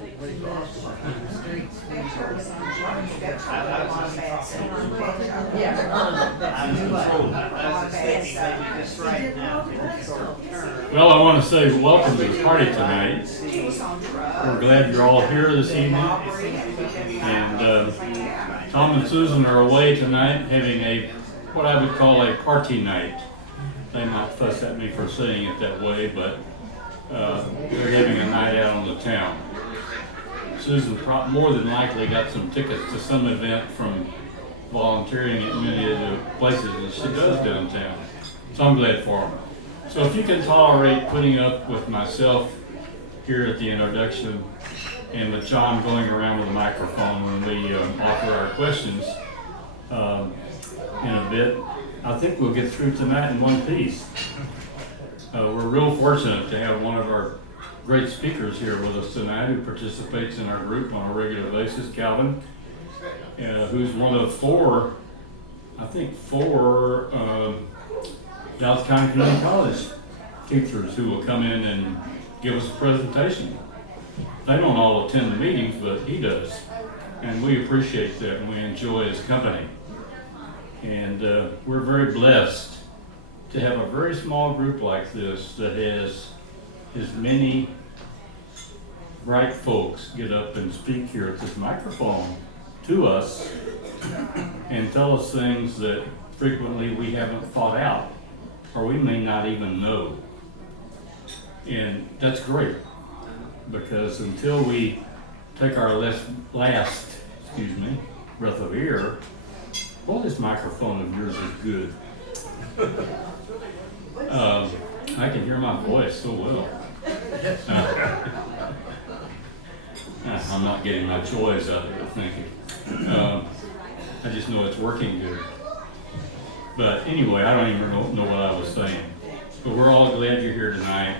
Well, I want to say welcome to the party tonight. We're glad you're all here this evening. And Tom and Susan are away tonight having what I would call a party night. They might fuss at me for saying it that way, but they're having a night out on the town. Susan more than likely got some tickets to some event from volunteering at many of the places that she does downtown. So I'm glad for them. So if you can tolerate putting up with myself here at the introduction and with John going around with a microphone when we offer our questions in a bit, I think we'll get through tonight in one piece. We're real fortunate to have one of our great speakers here with us tonight who participates in our group on a regular basis, Calvin, who's one of four Dallas County Community College teachers who will come in and give us a presentation. They don't all attend the meetings, but he does. And we appreciate that and we enjoy his company. And we're very blessed to have a very small group like this that has as many bright folks get up and speak here at this microphone to us and tell us things that frequently we haven't thought out or we may not even know. And that's great, because until we take our last breath of air, well, this microphone of yours is good. I can hear my voice so well. I'm not getting my joys out of it, thank you. I just know it's working good. But anyway, I don't even know what I was saying. But we're all glad you're here tonight.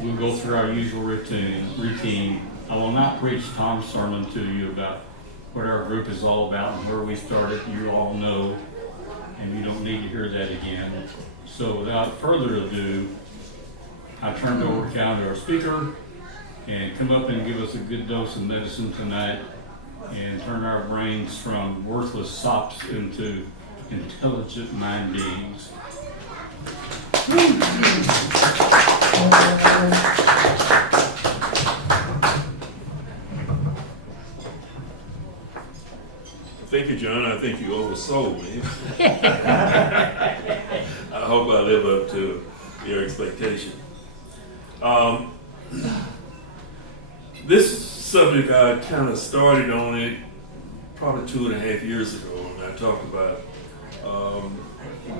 We'll go through our usual routine. I will not preach Tom's sermon to you about what our group is all about and where we started. You all know, and you don't need to hear that again. So without further ado, I turn it over to our speaker and come up and give us a good dose of medicine tonight and turn our brains from worthless sops into intelligent mind beings. Thank you, John. I think you oversold me. I hope I live up to your expectation. This subject, I kind of started on it probably 2.5 years ago, and I talked about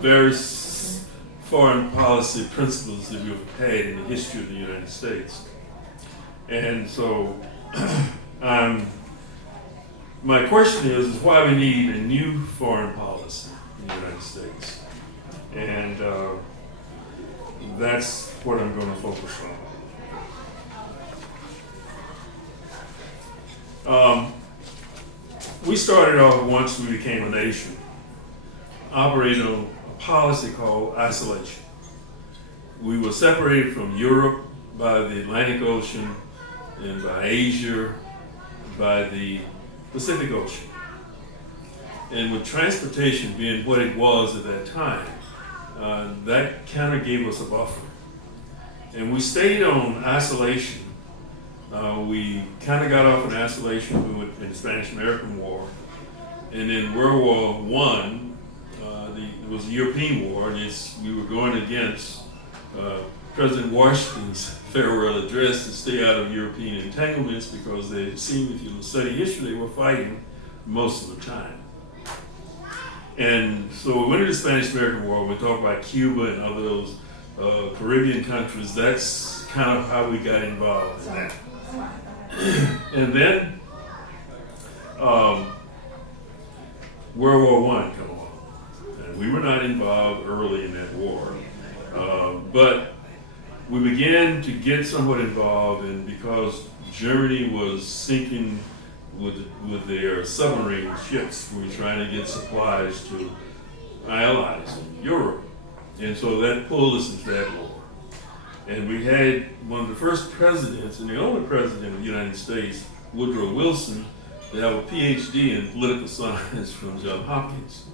various foreign policy principles that we've had in the history of the United States. And so my question is why we need a new foreign policy in the United States. And that's what I'm going to focus on. We started off, once we became a nation, operating on a policy called isolation. We were separated from Europe by the Atlantic Ocean and by Asia by the Pacific Ocean. And with transportation being what it was at that time, that kind of gave us a buffer. And we stayed on isolation. We kind of got off in isolation in the Spanish-American War. And in World War I, it was a European war, and we were going against President Washington's farewell address to stay out of European entanglements, because they seemed, if you study history, they were fighting most of the time. And so we went into the Spanish-American War. We talk about Cuba and other those Caribbean countries. That's kind of how we got involved in that. And then World War I come along. And we were not involved early in that war. But we began to get somewhat involved, and because Germany was sinking with their submarine ships, we were trying to get supplies to our allies in Europe. And so that pulled us into that war. And we had one of the first presidents and the only president of the United States, Woodrow Wilson, to have a PhD in political science from Johns Hopkins.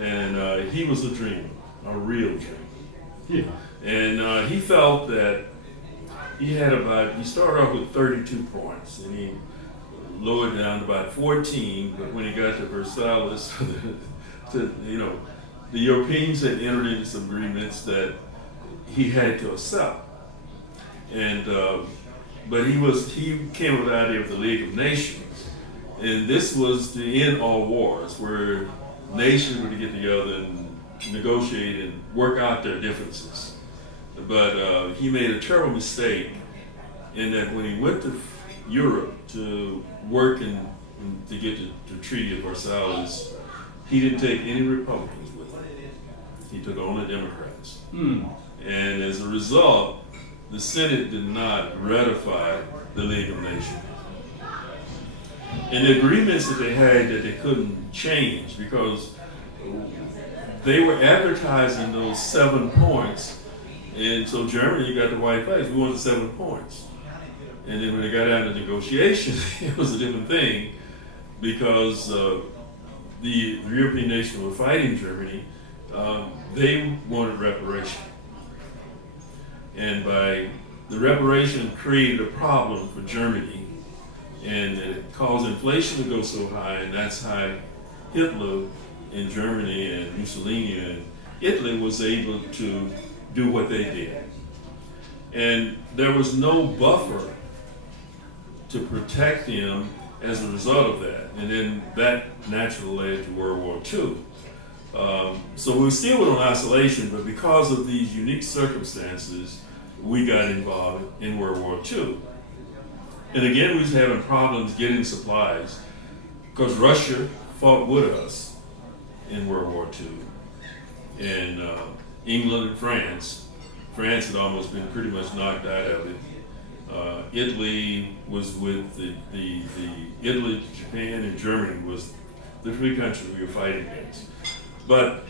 And he was a dreamer, a real dreamer. Yeah. And he felt that he started off with 32 points, and he lowered down to about 14, but when he got to Versailles, the Europeans had entered into some agreements that he had to accept. And but he came up with the idea of the League of Nations, and this was to end all wars, where nations were to get together and negotiate and work out their differences. But he made a terrible mistake in that when he went to Europe to work and to get the Treaty of Versailles, he didn't take any Republicans with him. He took only Democrats. And as a result, the Senate did not ratify the League of Nations. And the agreements that they had that they couldn't change, because they were advertising those 7 points, and so Germany got the white flags. We wanted 7 points. And then when they got down to negotiation, it was a different thing, because the European nations were fighting Germany. They wanted reparation. And by the reparation created a problem for Germany, and it caused inflation to go so high, and that's how Hitler in Germany and Mussolini and Italy was able to do what they did. And there was no buffer to protect them as a result of that. And then that naturally led to World War II. So we still were on isolation, but because of these unique circumstances, we got involved in World War II. And again, we was having problems getting supplies because Russia fought with us in World War II. And England and France had almost been pretty much knocked out of it. Italy was with Italy, Japan, and Germany was the 3 countries we were fighting against. But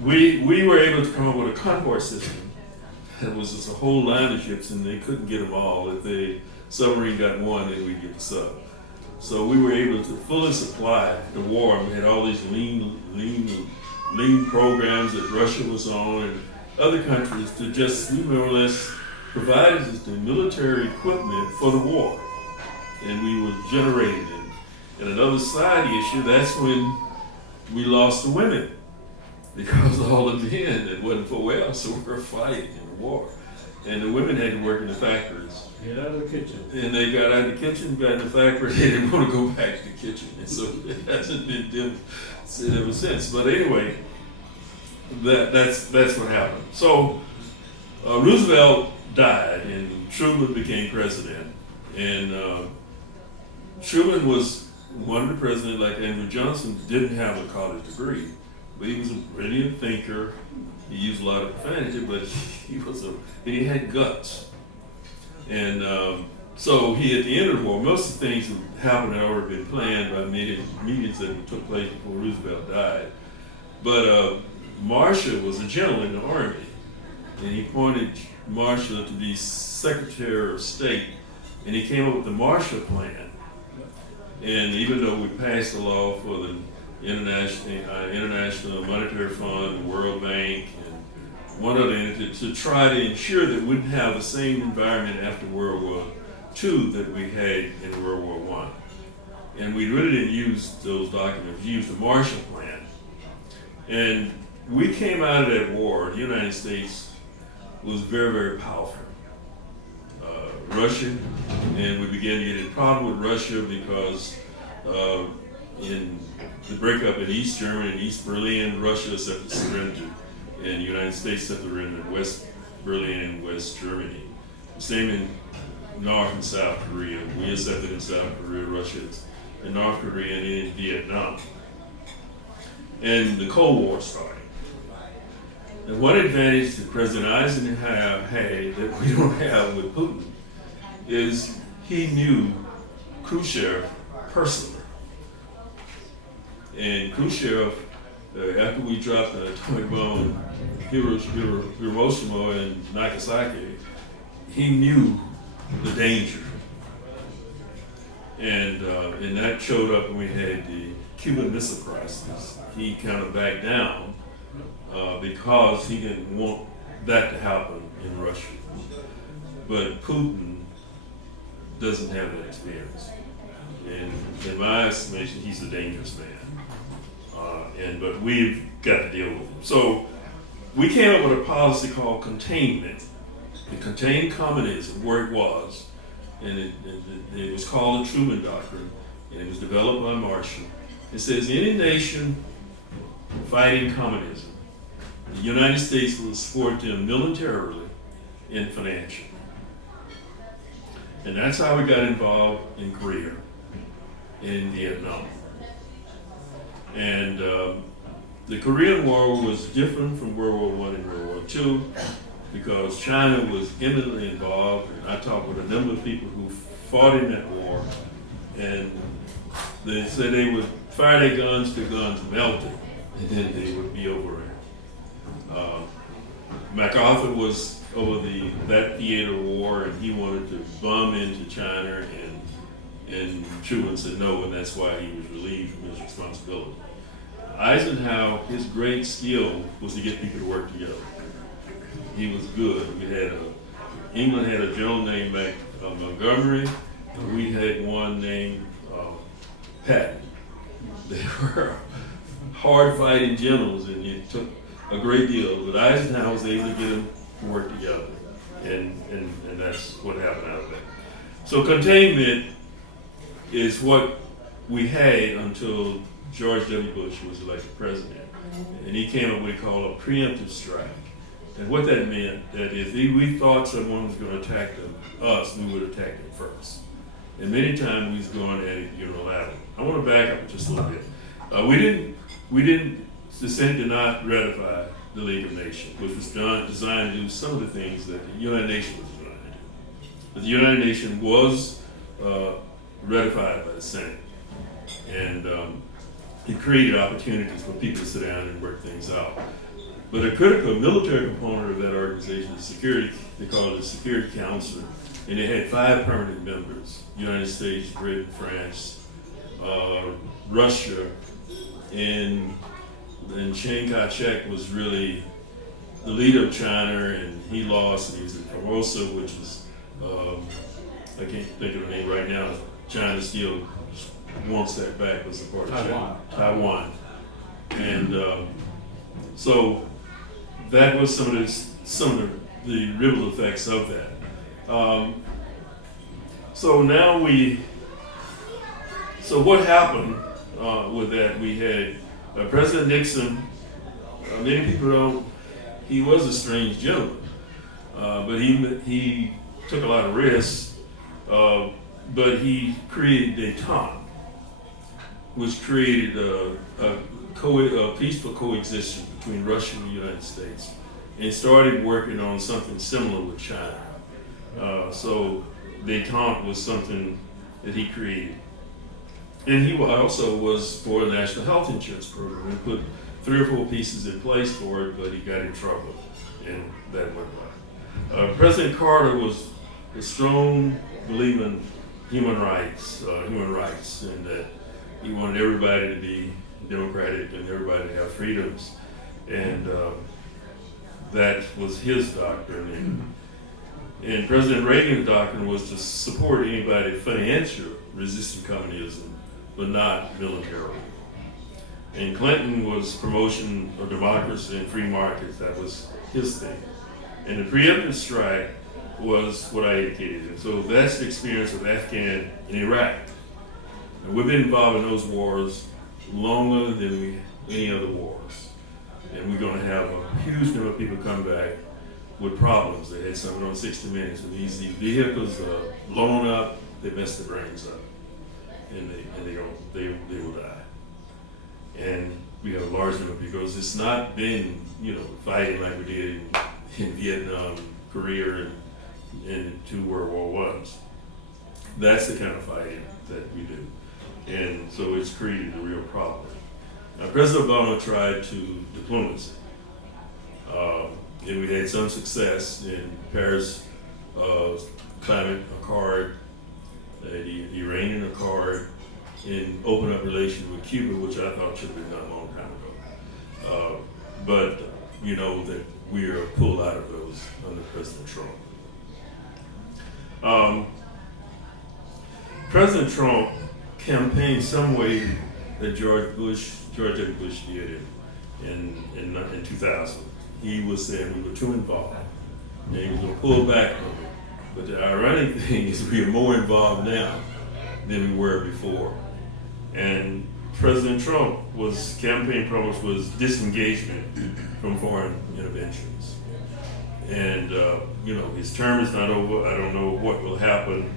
we were able to come up with a convoy system. It was just a whole line of ships, and they couldn't get them all. If the submarine got one, then we'd get the sub. So we were able to fully supply the war. We had all these lean programs that Russia was on and other countries to just, we more or less provided us the military equipment for the war. And we were generating it. And another side issue, that's when we lost the women, because all the men that wasn't for well, so we were fighting in the war. And the women had to work in the factories. Get out of the kitchen. And they got out of the kitchen, got in the factory, they didn't want to go back to the kitchen. And so it hasn't been done ever since. But anyway, that's what happened. So Roosevelt died and Truman became president. And Truman was one of the presidents, like Andrew Johnson, didn't have a college degree, but he was a brilliant thinker. He used a lot of profanity, but he had guts. And so he, at the end of the war, most of the things that happened had already been planned by meetings that took place before Roosevelt died. But Marshall was a general in the Army, and he appointed Marshall to be Secretary of State, and he came up with the Marshall Plan. And even though we passed a law for the International Monetary Fund, the World Bank, and one other entity to try to ensure that we wouldn't have the same environment after World War II that we had in World War I. And we really didn't use those documents, we used the Marshall Plan. And we came out of that war, the United States was very, very powerful. Russia, and we began to get in problem with Russia because in the breakup in East Germany and East Berlin, Russia accepted surrender, and the United States accepted surrender in West Berlin and West Germany. Same in North and South Korea. We accepted in South Korea, Russia in North Korea, and in Vietnam. And the Cold War started. And one advantage that President Eisenhower had that we don't have with Putin is he knew Khrushchev personally. And Khrushchev after we dropped the atomic bomb in Hiroshima and Nagasaki, he knew the danger. And that showed up when we had the Cuban Missile Crisis. He kind of backed down because he didn't want that to happen in Russia. But Putin doesn't have that experience. And in my estimation, he's a dangerous man. But we've got to deal with him. So we came up with a policy called containment. It contained communism where it was, and it was called the Truman Doctrine, and it was developed by Marshall. It says any nation fighting communism, the United States will support them militarily and financially. And that's how we got involved in Korea, in Vietnam. And the Korean War was different from World War I and World War II because China was intimately involved. And I talked with a number of people who fought in that war, and they said they would fire their guns till guns melted, and then they would be over it. MacArthur was over that theater war, and he wanted to bomb into China, and Truman said no, and that's why he was relieved from his responsibility. Eisenhower, his great skill was to get people to work together. He was good. England had a general named Montgomery, and we had one named Patton. They were hard-fighting generals, and it took a great deal, but Eisenhower was able to get them to work together, and that's what happened out of that. So containment is what we had until George W. Bush was elected president, and he came up with what he called a preemptive strike. And what that meant, that if we thought someone was going to attack us, we would attack them first. And many times we was going at it unilaterally. I want to back up just a little bit. The Senate did not ratify the League of Nations, which was designed to do some of the things that the United Nations was designed to do. But the United Nations was ratified by the Senate. And it created opportunities for people to sit down and work things out. But a critical military component of that organization is security. They call it the Security Council, and it had 5 permanent members: United States, Britain, France, Russia, and Chiang Kai-shek was really the leader of China, and he lost, and he was in Formosa, which is, I can't think of the name right now. China still wants that back as a part of Taiwan. And so that was some of the ripple effects of that. So what happened with that? We had President Nixon. Many people don't. He was a strange gentleman, but he took a lot of risks. But he created detente, which created a peaceful coexistence between Russia and the United States, and started working on something similar with China. So detente was something that he created. And he also was for a national health insurance program. He put 3 or 4 pieces in place for it, but he got in trouble, and that went by. President Carter was a strong believer in human rights, and that he wanted everybody to be democratic and everybody to have freedoms, and that was his doctrine. And President Reagan's doctrine was to support anybody financially resisting communism, but not militarily. And Clinton was promotion of democracy and free markets. That was his thing. And the preemptive strike was what I indicated. And so that's the experience of Afghan and Iraq. And we've been involved in those wars longer than any other wars. And we're going to have a huge number of people come back with problems. They had something on 60 Minutes. When these vehicles are blown up, they mess their brains up. And they will die. And we have a large number because it's not been, fighting like we did in Vietnam, Korea, and 2 World War Is. That's the kind of fighting that we do. And so it's created a real problem. President Obama tried to diplomacy. And we had some success in Paris Climate Accord, the Iranian Accord, in open up relations with Cuba, which I thought should have been done a long time ago. But you know that we are pulled out of those under President Trump. President Trump campaigned some way that George W. Bush did in 2000. He was saying we were too involved, and he was going to pull back from it. But the ironic thing is we are more involved now than we were before. And President Trump campaign promise was disengagement from foreign interventions. And you know, his term is not over. I don't know what will happen,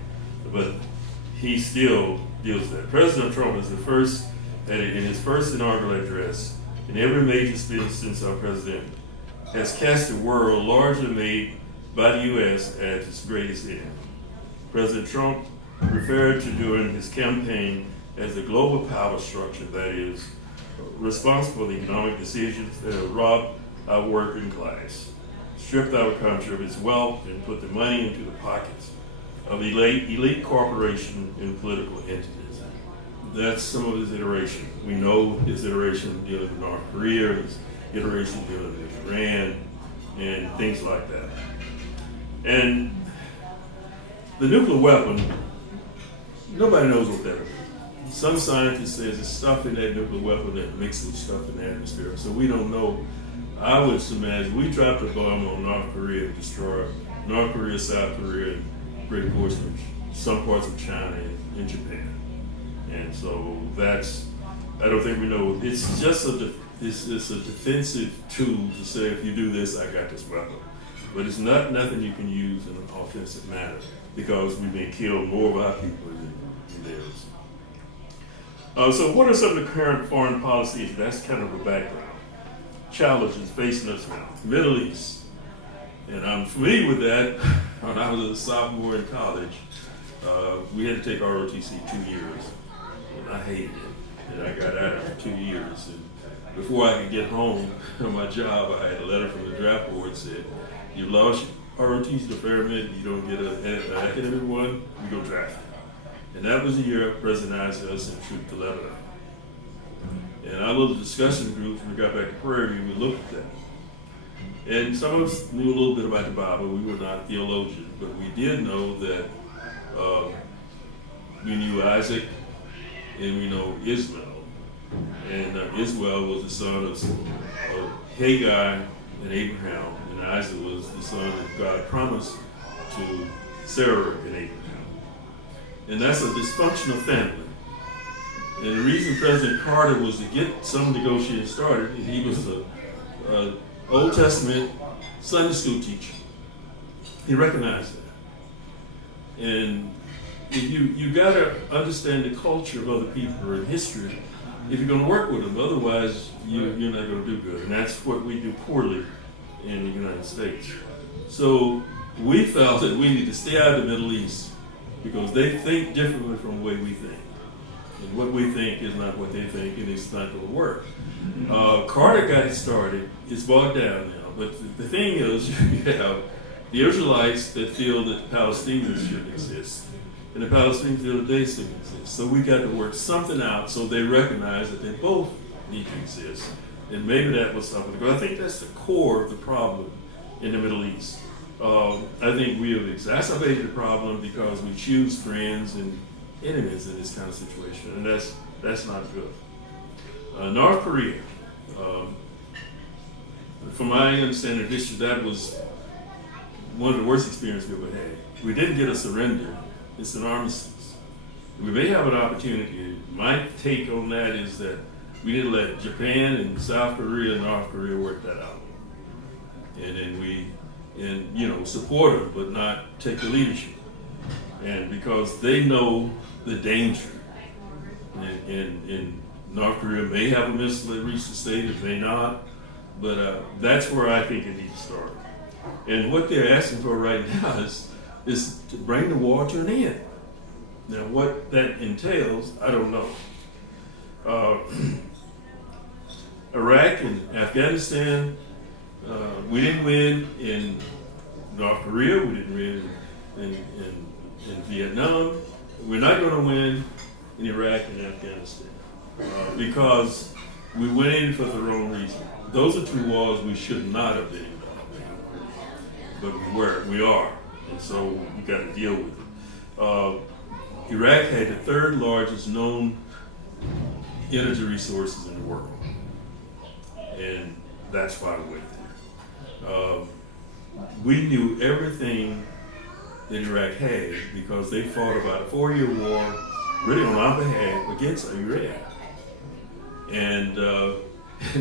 but he still deals with that. President Trump is the first, in his first inaugural address, in every major speech since our president, has cast the world largely made by the U.S. as its greatest enemy. President Trump referred to during his campaign as the global power structure that is responsible for the economic decisions that have robbed our working class, stripped our country of its wealth, and put the money into the pockets of elite corporations and political entities. That's some of his iteration. We know his iteration dealing with North Korea, his iteration dealing with Iran, and things like that. And the nuclear weapon, nobody knows what that is. Some scientists say there's stuff in that nuclear weapon that mixes with stuff in the atmosphere, so we don't know. I would imagine we dropped a bomb on North Korea to destroy North Korea, South Korea, and great portions of some parts of China and Japan. And so that's, I don't think we know. It's just it's a defensive tool to say, if you do this, I got this weapon. But it's nothing you can use in an offensive manner, because we've been killed more of our people than theirs. So what are some of the current foreign policy issues? That's kind of a background. Challenges facing us now. Middle East. And I'm familiar with that. When I was a sophomore in college, we had to take ROTC 2 years. And I hated it. And I got out after 2 years. And before I could get home on my job, I had a letter from the draft board that said, you lost ROTC deferment, you don't get an academic one, we go draft. And that was the year President Eisenhower sent troops to Lebanon. And our little discussion groups, when we got back to Prairie, we looked at that. And some of us knew a little bit about the Bible. We were not theologians, but we did know that we knew Isaac and we know Ishmael. And Ishmael was the son of Hagar and Abraham, and Isaac was the son that God promised to Sarah and Abraham. And that's a dysfunctional family. And the reason President Carter was to get some negotiations started, he was an Old Testament Sunday school teacher. He recognized that. And if you gotta understand the culture of other people and history if you're gonna work with them. Otherwise, you're not gonna do good. And that's what we do poorly in the United States. So we felt that we need to stay out of the Middle East because they think differently from the way we think. And what we think is not what they think, and it's not going to work. Carter got it started. It's bogged down now. But the thing is, you have the Israelites that feel that the Palestinians shouldn't exist, and the Palestinians feel that they shouldn't exist. So we got to work something out so they recognize that they both need to exist. And maybe that was something. Because I think that's the core of the problem in the Middle East. I think we have exacerbated the problem because we choose friends and enemies in this kind of situation, and that's not good. North Korea, from my understanding, that was one of the worst experiences we ever had. We didn't get a surrender; it's an armistice. We may have an opportunity. My take on that is that we didn't let Japan and South Korea and North Korea work that out, and then we support them, but not take the leadership. And because they know the danger, and North Korea may have a missile that reached the state, it may not, but that's where I think it needs to start. And what they're asking for right now is to bring the war to an end. Now, what that entails, I don't know. Iraq and Afghanistan, we didn't win in North Korea, we didn't win in Vietnam. We're not going to win in Iraq and Afghanistan because we went in for the wrong reason. Those are two wars we should not have been involved in, but we are, and so we got to deal with it. Iraq had the third largest known energy resources in the world, and that's why we went there. We knew everything that Iraq had because they fought about a 4-year war, really on our behalf, against Iraq. And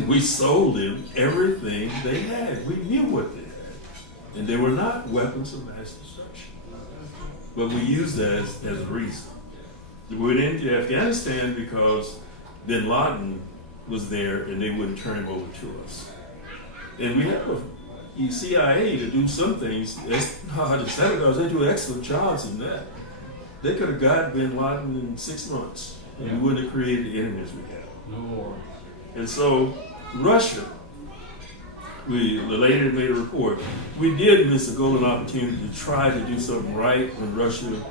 we sold them everything they had. We knew what they had. And they were not weapons of mass destruction. But we used that as a reason. We went into Afghanistan because bin Laden was there and they wouldn't turn him over to us. And we have a CIA to do some things. The Senators, they do excellent jobs in that. They could have got bin Laden in 6 months. And we wouldn't have created the enemies we have. No war. And so, Russia, the lady made a report. We did miss a golden opportunity to try to do something right when Russia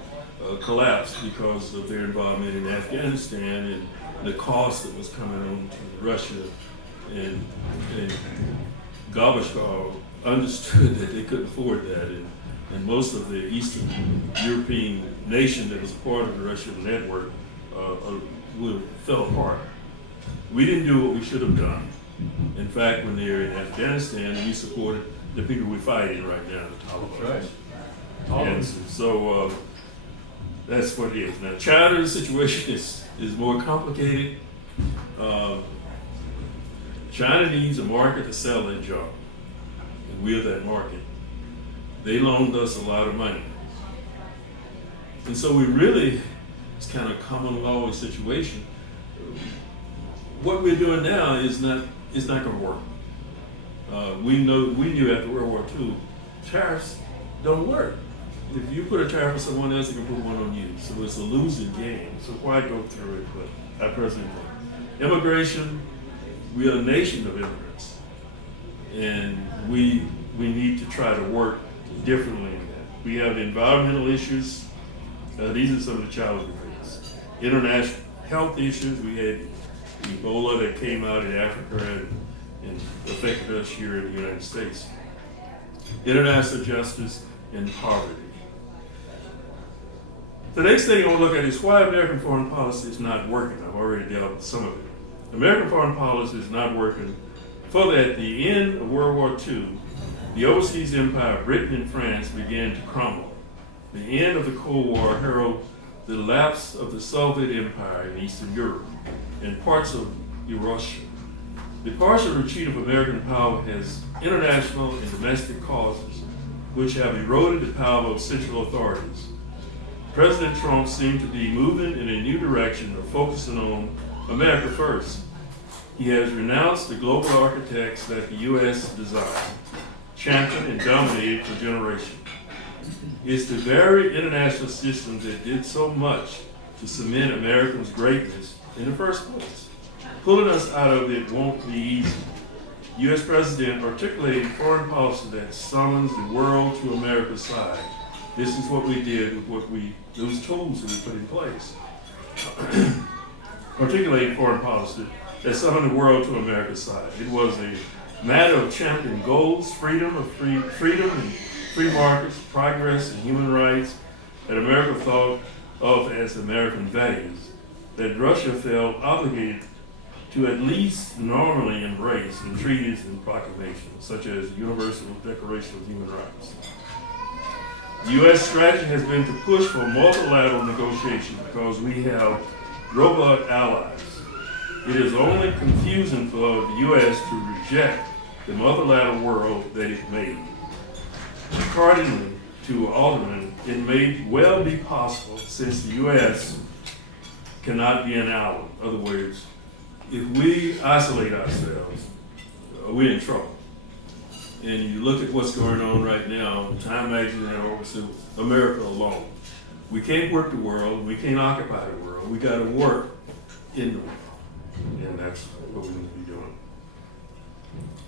collapsed because of their involvement in Afghanistan and the cost that was coming on to Russia. And Gorbachev understood that they couldn't afford that. And most of the Eastern European nation that was part of the Russian network fell apart. We didn't do what we should have done. In fact, when they were in Afghanistan, we supported the people we're fighting right now, the Taliban. Right. And so that's what it is. Now, China's situation is more complicated. China needs a market to sell their junk, and we're that market. They loaned us a lot of money. And so we really, it's kind of common law situation. What we're doing now is not going to work. We knew after World War II, tariffs don't work. If you put a tariff on someone else, they can put one on you. So it's a losing game. So why go through it? But I personally think. Immigration, we are a nation of immigrants. And we need to try to work differently in that. We have the environmental issues. These are some of the challenges we face. International health issues. We had Ebola that came out in Africa and affected us here in the United States. International justice and poverty. The next thing I want to look at is why American foreign policy is not working. I've already dealt with some of it. American foreign policy is not working for that at the end of World War II, the overseas empire of Britain and France began to crumble. The end of the Cold War heralded the lapse of the Soviet Empire in Eastern Europe and parts of Eurasia. The partial retreat of American power has international and domestic causes which have eroded the power of central authorities. President Trump seemed to be moving in a new direction of focusing on America first. He has renounced the global architects that the U.S. designed, championed, and dominated for generations. It's the very international system that did so much to cement Americans' greatness in the first place. Pulling us out of it won't be easy. U.S. President articulated foreign policy that summons the world to America's side. This is what we did with those tools that we put in place. Articulated foreign policy that summoned the world to America's side. It was a matter of championing goals, freedom and free markets, progress and human rights that America thought of as American values, that Russia felt obligated to at least normally embrace in treaties and proclamations, such as the Universal Declaration of Human Rights. The U.S. strategy has been to push for multilateral negotiation because we have robust allies. It is only confusing for the U.S. to reject the multilateral world that it made. Accordingly to Alderman, it may well be possible, since the U.S. cannot be an ally. In other words, if we isolate ourselves, we're in trouble. And you look at what's going on right now, Time Magazine had always America alone. We can't work the world, we can't occupy the world, we gotta work in the world. And that's what we need to be doing.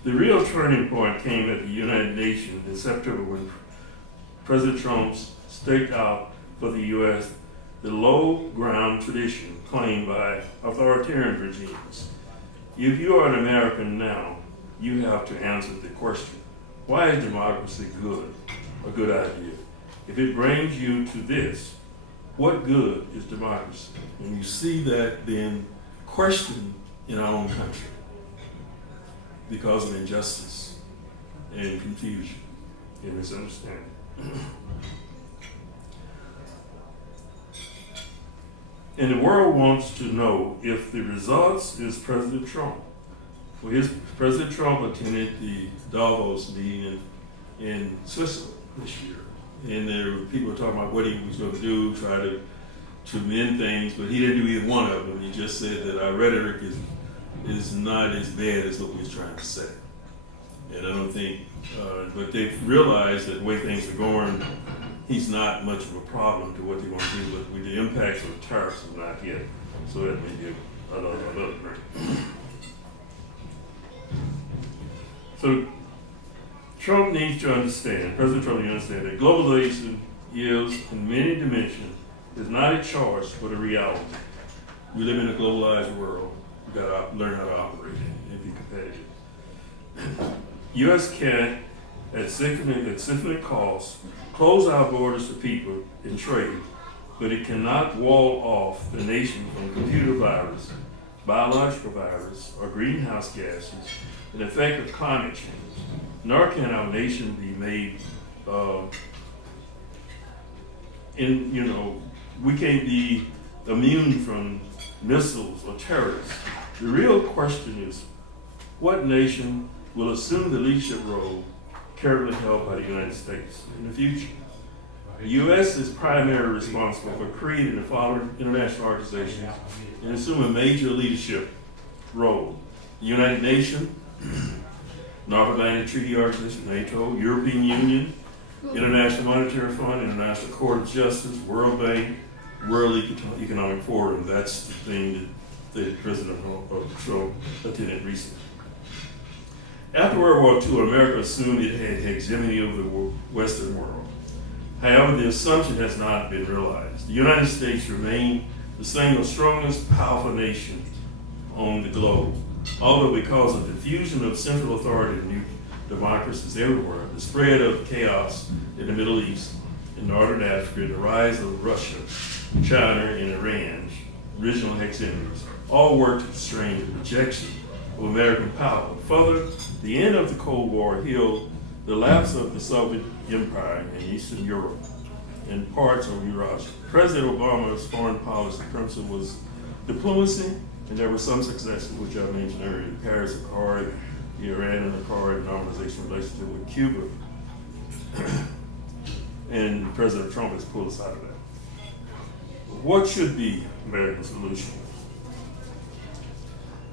The real turning point came at the United Nations in September when President Trump staked out for the U.S. the low ground tradition claimed by authoritarian regimes. If you are an American now, you have to answer the question, why is democracy good, a good idea? If it brings you to this, what good is democracy? And you see that being questioned in our own country because of injustice and confusion and misunderstanding. And the world wants to know if the results is President Trump. Well, President Trump attended the Davos meeting in Switzerland this year. And there were people talking about what he was going to do, try to mend things, but he didn't do either one of them. He just said that our rhetoric is not as bad as what we're trying to say. And I don't think, but they've realized that the way things are going, he's not much of a problem to what they want to do, but with the impacts of tariffs are not yet. So that may be another. So Trump needs to understand, President Trump needs to understand that globalization is, in many dimensions, is not a choice but a reality. We live in a globalized world. We've got to learn how to operate in and be competitive. U.S. can, at significant cost, close our borders to people and trade, but it cannot wall off the nation from computer virus, biological virus, or greenhouse gases, and the effect of climate change. Nor can our nation be made, we can't be immune from missiles or terrorists. The real question is, what nation will assume the leadership role currently held by the United States in the future? The U.S. is primarily responsible for creating the following international organizations and assume a major leadership role: the United Nations, North Atlantic Treaty Organization, NATO, European Union, International Monetary Fund, International Court of Justice, World Bank, World Economic Forum. That's the thing that President Trump attended recently. After World War II, America assumed it had hegemony over the Western world. However, the assumption has not been realized. The United States remained the single strongest, powerful nation on the globe. Although because of diffusion of central authority and new democracies everywhere, the spread of chaos in the Middle East, in Northern Africa, and the rise of Russia, China, and Iran, regional hegemonies, all worked to constrain the projection of American power. Further, the end of the Cold War healed the lapse of the Soviet Empire in Eastern Europe and parts of Eurasia. President Obama's foreign policy principle was diplomacy, and there were some successes, which I mentioned earlier: the Paris Accord, the Iran Accord, normalization of relationship with Cuba. And President Trump has pulled us out of that. What should be America's solution?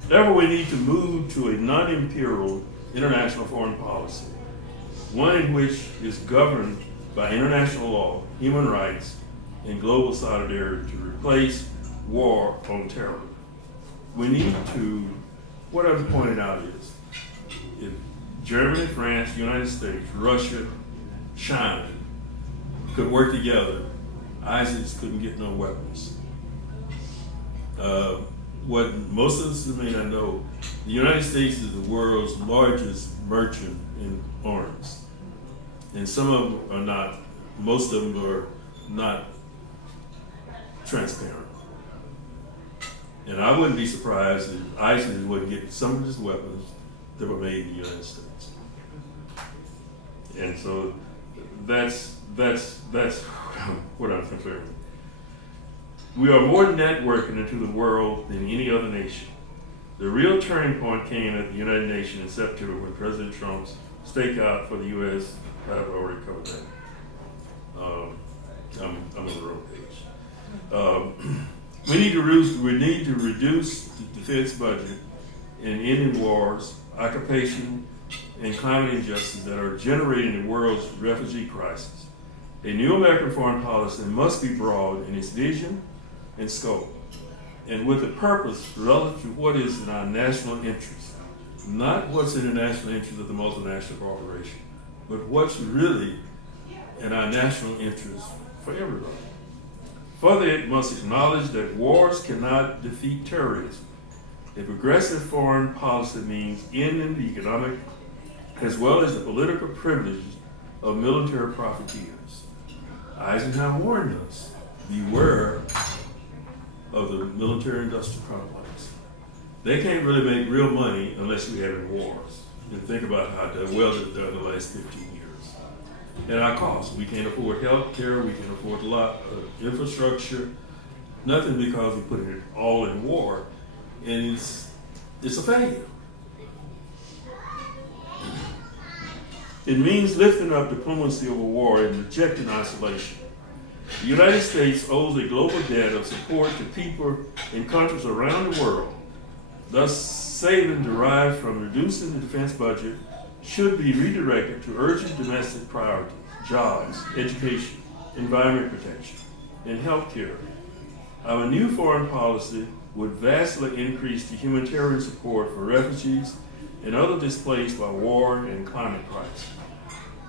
Therefore, we need to move to a non-imperial international foreign policy, one in which is governed by international law, human rights, and global solidarity to replace war on terror. We need to, what I've pointed out is, if Germany, France, United States, Russia, China could work together, ISIS couldn't get no weapons. What most of us may not know, the United States is the world's largest merchant in arms. And some of them are not, most of them are not transparent. And I wouldn't be surprised if ISIS wouldn't get some of its weapons that were made in the United States. And so that's what I'm concerned with. We are more networking into the world than any other nation. The real turning point came at the United Nations in September when President Trump's stakeout for the U.S. I've already covered that. I'm on the wrong page. We need to reduce the defense budget and ending wars, occupation, and climate injustice that are generating the world's refugee crisis. A new American foreign policy must be broad in its vision and scope, and with a purpose relative to what is in our national interest. not what's in the national interest of the multinational corporation, but what's really in our national interest for everybody. Further, it must acknowledge that wars cannot defeat terrorism. A progressive foreign policy means ending the economic as well as the political privileges of military profiteers. Eisenhower warned us, beware of the military-industrial complex. They can't really make real money unless we have wars. And think about how well they've done the last 15 years. At our cost, we can't afford health care, we can't afford a lot of infrastructure, nothing because we put it all in war, and it's a failure. It means lifting up diplomacy over war and rejecting isolation. The United States owes a global debt of support to people in countries around the world. Thus, saving derived from reducing the defense budget should be redirected to urgent domestic priorities, jobs, education, environment protection, and health care. Our new foreign policy would vastly increase the humanitarian support for refugees and others displaced by war and climate crisis.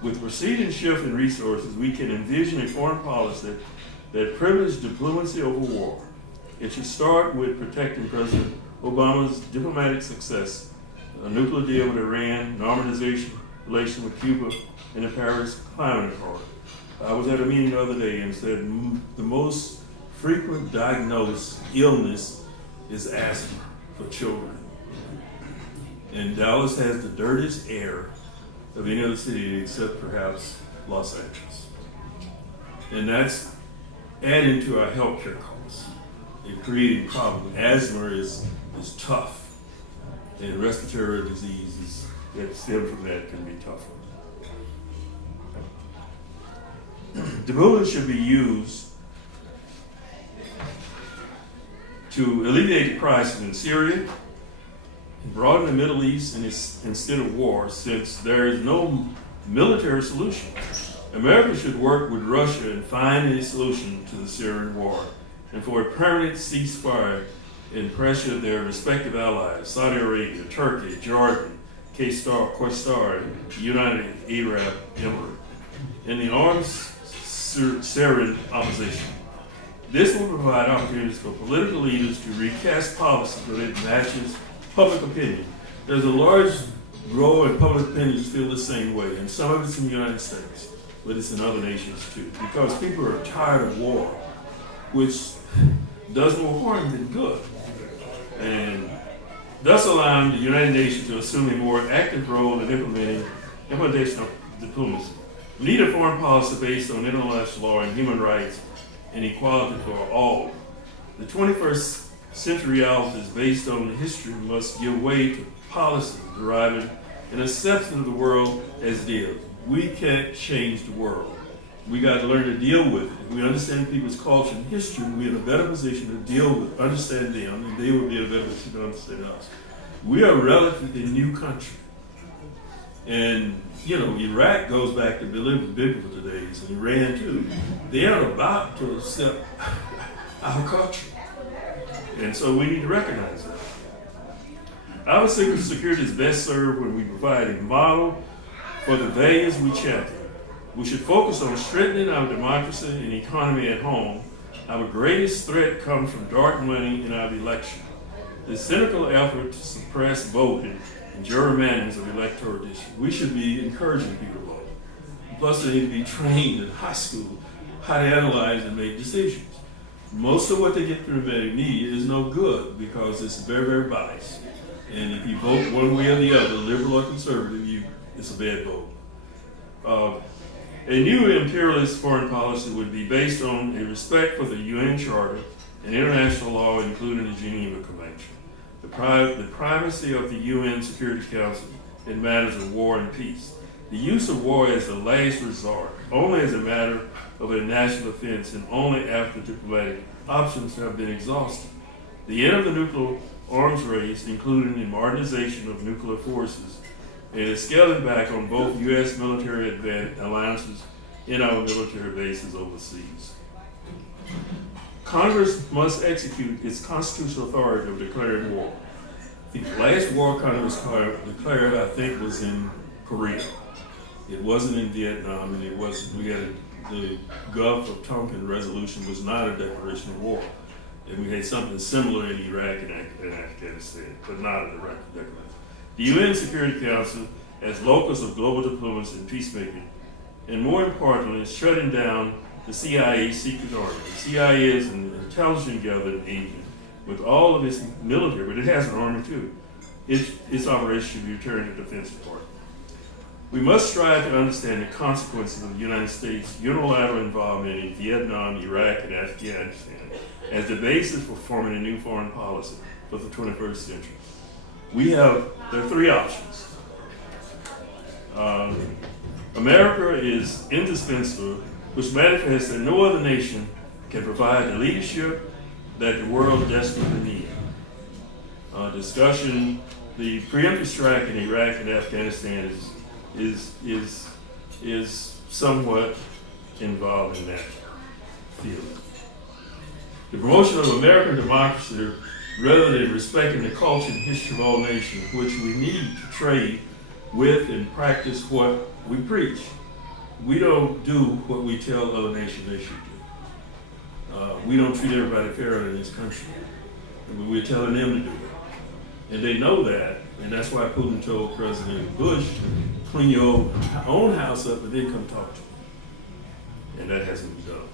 With the proceeding shift in resources, we can envision a foreign policy that privileges diplomacy over war. It should start with protecting President Obama's diplomatic success, a nuclear deal with Iran, normalization relations with Cuba, and the Paris Climate Accord. I was at a meeting the other day and said the most frequent diagnosed illness is asthma for children. And Dallas has the dirtiest air of any other city except perhaps Los Angeles. And that's adding to our healthcare costs and creating problems. Asthma is tough, and respiratory diseases that stem from that can be tougher. Diplomacy should be used to alleviate the crisis in Syria, broaden the Middle East instead of war, since there is no military solution. America should work with Russia in finding a solution to the Syrian War and for a permanent ceasefire and pressure their respective allies, Saudi Arabia, Turkey, Jordan, Qatar, United Arab Emirates, and the armed Syrian opposition. This will provide opportunities for political leaders to recast policy so that it matches public opinion. There's a large growing public opinion feel the same way, and some of it's in the United States, but it's in other nations too, because people are tired of war, which does more harm than good. And thus allowing the United Nations to assume a more active role in implementation of diplomacy. We need a foreign policy based on international law and human rights and equality for all. The 21st century reality is based on history must give way to policies deriving an acceptance of the world as it is. We can't change the world. We got to learn to deal with it. If we understand people's culture and history, we're in a better position to deal with, understand them, and they will be in a better position to understand us. We are a relatively new country. And, Iraq goes back to biblical days, and Iran too. They are about to accept our culture. And so we need to recognize that. Our security is best served when we provide a model for the values we champion. We should focus on strengthening our democracy and economy at home. Our greatest threat comes from dark money in our election. The cynical effort to suppress voting and gerrymandering of electoral districts. We should be encouraging people to vote. Plus, they need to be trained in high school how to analyze and make decisions. Most of what they get through the media is no good because it's very, very biased. And if you vote one way or the other, liberal or conservative, it's a bad vote. A new imperialist foreign policy would be based on a respect for the UN Charter and international law, including the Geneva Convention, the primacy of the UN Security Council in matters of war and peace, the use of war as a last resort, only as a matter of a national defense and only after diplomatic options have been exhausted, the end of the nuclear arms race, including the modernization of nuclear forces, and a scaling back on both U.S. military alliances and our military bases overseas. Congress must execute its constitutional authority of declaring war. The last war Congress declared, I think, was in Korea. It wasn't in Vietnam, and it wasn't. The Gulf of Tonkin resolution was not a declaration of war, and we had something similar in Iraq and Afghanistan, but not a direct declaration. The UN Security Council, as locus of global diplomacy and peacemaking, and more importantly, is shutting down the CIA secret army. The CIA is an intelligence gathering agent with all of its military, but it has an army too. Its operation should be returned to the Defense Department. We must strive to understand the consequences of the United States' unilateral involvement in Vietnam, Iraq, and Afghanistan as the basis for forming a new foreign policy for the 21st century. There are three options. America is indispensable, which manifests that no other nation can provide the leadership that the world desperately needs. The preemptive strike in Iraq and Afghanistan is somewhat involved in that field. The promotion of American democracy, rather than respecting the culture and history of all nations, which we need to trade with and practice what we preach. We don't do what we tell other nations they should do. We don't treat everybody fairly in this country. We're telling them to do it. And they know that, and that's why Putin told President Bush, clean your own house up and then come talk to me. And that hasn't been done.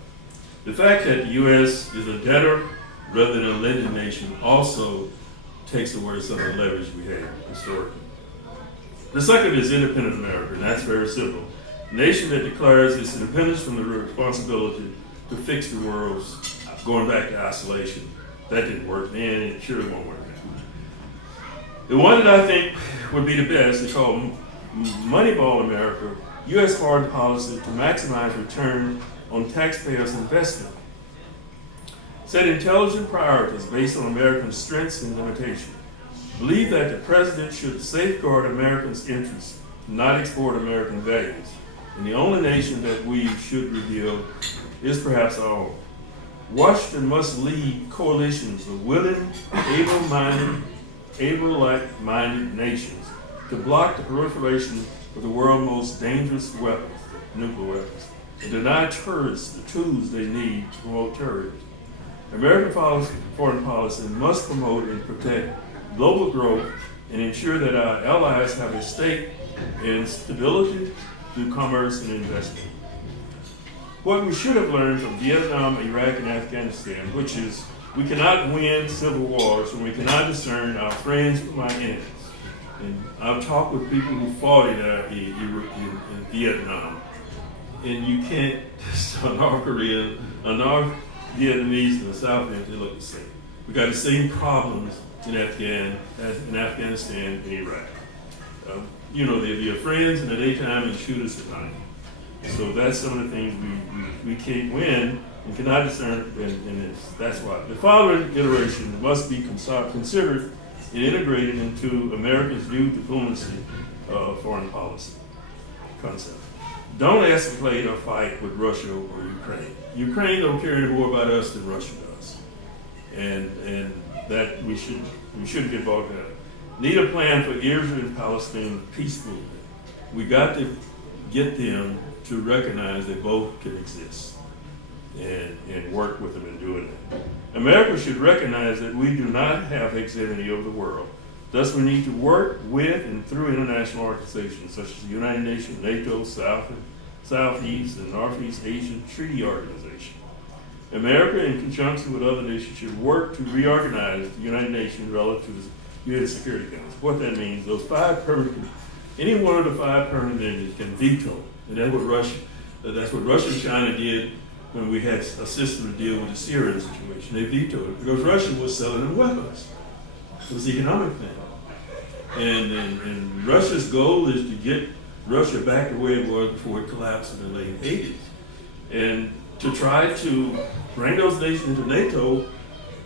The fact that the U.S. is a debtor rather than a lending nation also takes away some of the leverage we had historically. The second is independent America, and that's very simple. A nation that declares its independence from the responsibility to fix the world's going back to isolation. That didn't work then, and it surely won't work now. The one that I think would be the best is called Moneyball America, U.S. foreign policy to maximize return on taxpayers' investment. Set intelligent priorities based on American strengths and limitations. Believe that the president should safeguard Americans' interests, not export American values. And the only nation that we should reveal is perhaps our own. Washington must lead coalitions of willing, able-like-minded nations to block the proliferation of the world's most dangerous weapons, nuclear weapons, and deny terrorists the tools they need to promote terrorism. American foreign policy must promote and protect global growth and ensure that our allies have a stake in stability through commerce and investment. What we should have learned from Vietnam, Iraq, and Afghanistan, which is we cannot win civil wars when we cannot discern our friends from our enemies. And I've talked with people who fought in Vietnam, and you can't, a North Korean, a North Vietnamese, and a South Vietnamese, they look the same. We got the same problems in Afghanistan and Iraq. They'll be your friends in the daytime and shoot us at night. So that's some of the things we can't win and cannot discern in this. That's why. The following iteration must be considered and integrated into America's new diplomacy foreign policy concept. Don't escalate a fight with Russia or Ukraine. Ukraine don't care any more about us than Russia does. And that we shouldn't get bogged down. Need a plan for Israel and Palestine peace movement. We got to get them to recognize that both can exist and work with them in doing that. America should recognize that we do not have hegemony over the world. Thus, we need to work with and through international organizations such as the United Nations, NATO, Southeast and Northeast Asian Treaty Organization. America, in conjunction with other nations, should work to reorganize the United Nations relative to the UN Security Council. What that means, any one of the 5 permanent entities can veto, and that's what Russia and China did when we had a system to deal with the Syrian situation. They vetoed it because Russia was selling them weapons. It was an economic thing. And Russia's goal is to get Russia back the way it was before it collapsed in the late 80s. And to try to bring those nations into NATO,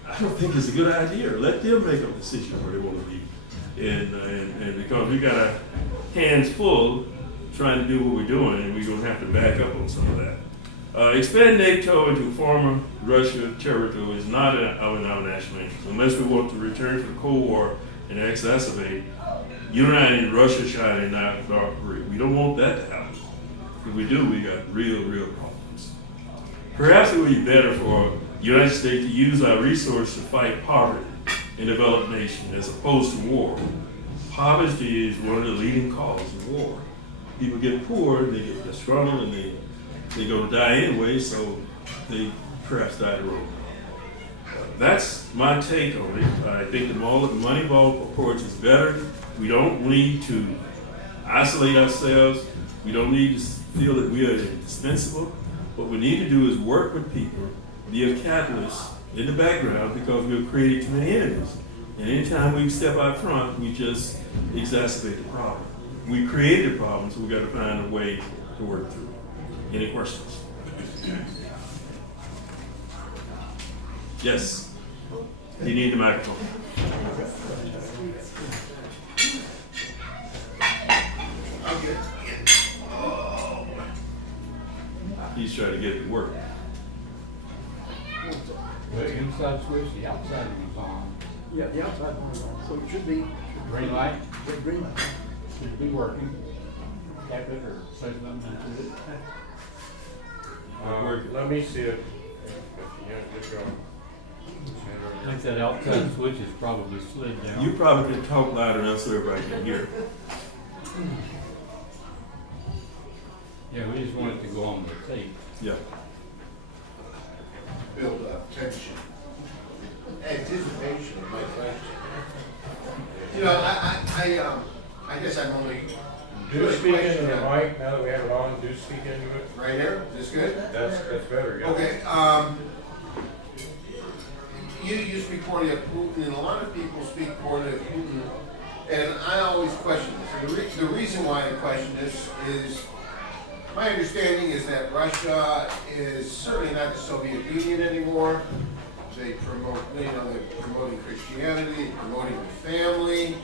I don't think it's a good idea. Let them make a decision where they want to be. And because we got our hands full trying to do what we're doing, and we're going to have to back up on some of that. Expand NATO into former Russia territory is not in our national interest, unless we want to return to the Cold War and exacerbate uniting Russia, China, and North Korea. We don't want that to happen. If we do, we got real problems. Perhaps it would be better for the United States to use our resources to fight poverty in developed nations as opposed to war. Poverty is one of the leading causes of war. People get poor, they get disgruntled, and they go to die anyway, so they perhaps die the road. That's my take on it. I think the Moneyball approach is better. We don't need to isolate ourselves. We don't need to feel that we are indispensable. What we need to do is work with people, be a catalyst in the background, because we've created too many enemies. And anytime we step out front, we just exacerbate the problem. We created the problem, so we got to find a way to work through it. Any questions? Yes. You need the microphone. He's trying to get it to work. The inside switch, the outside was on. Yeah, the outside one is on, so it should be. Green light, Green light. should be working. Tap it or say something into it. Let me see it. Yeah, just go. I think that outside switch is probably slid down. You probably can talk louder enough so everybody can hear. Yeah, we just want it to go on the tape. Yeah. Build up tension, anticipation of my question. You know, I guess I'm only. Do speak into the mic now that we have it on. Do speak into it. Right here. Is this good? That's better. Yeah. Okay. You speak poorly of Putin, and a lot of people speak poorly of Putin, and I always question this. The reason why I question this is my understanding is that Russia is certainly not the Soviet Union anymore. They promote, they're promoting Christianity, they're promoting the family.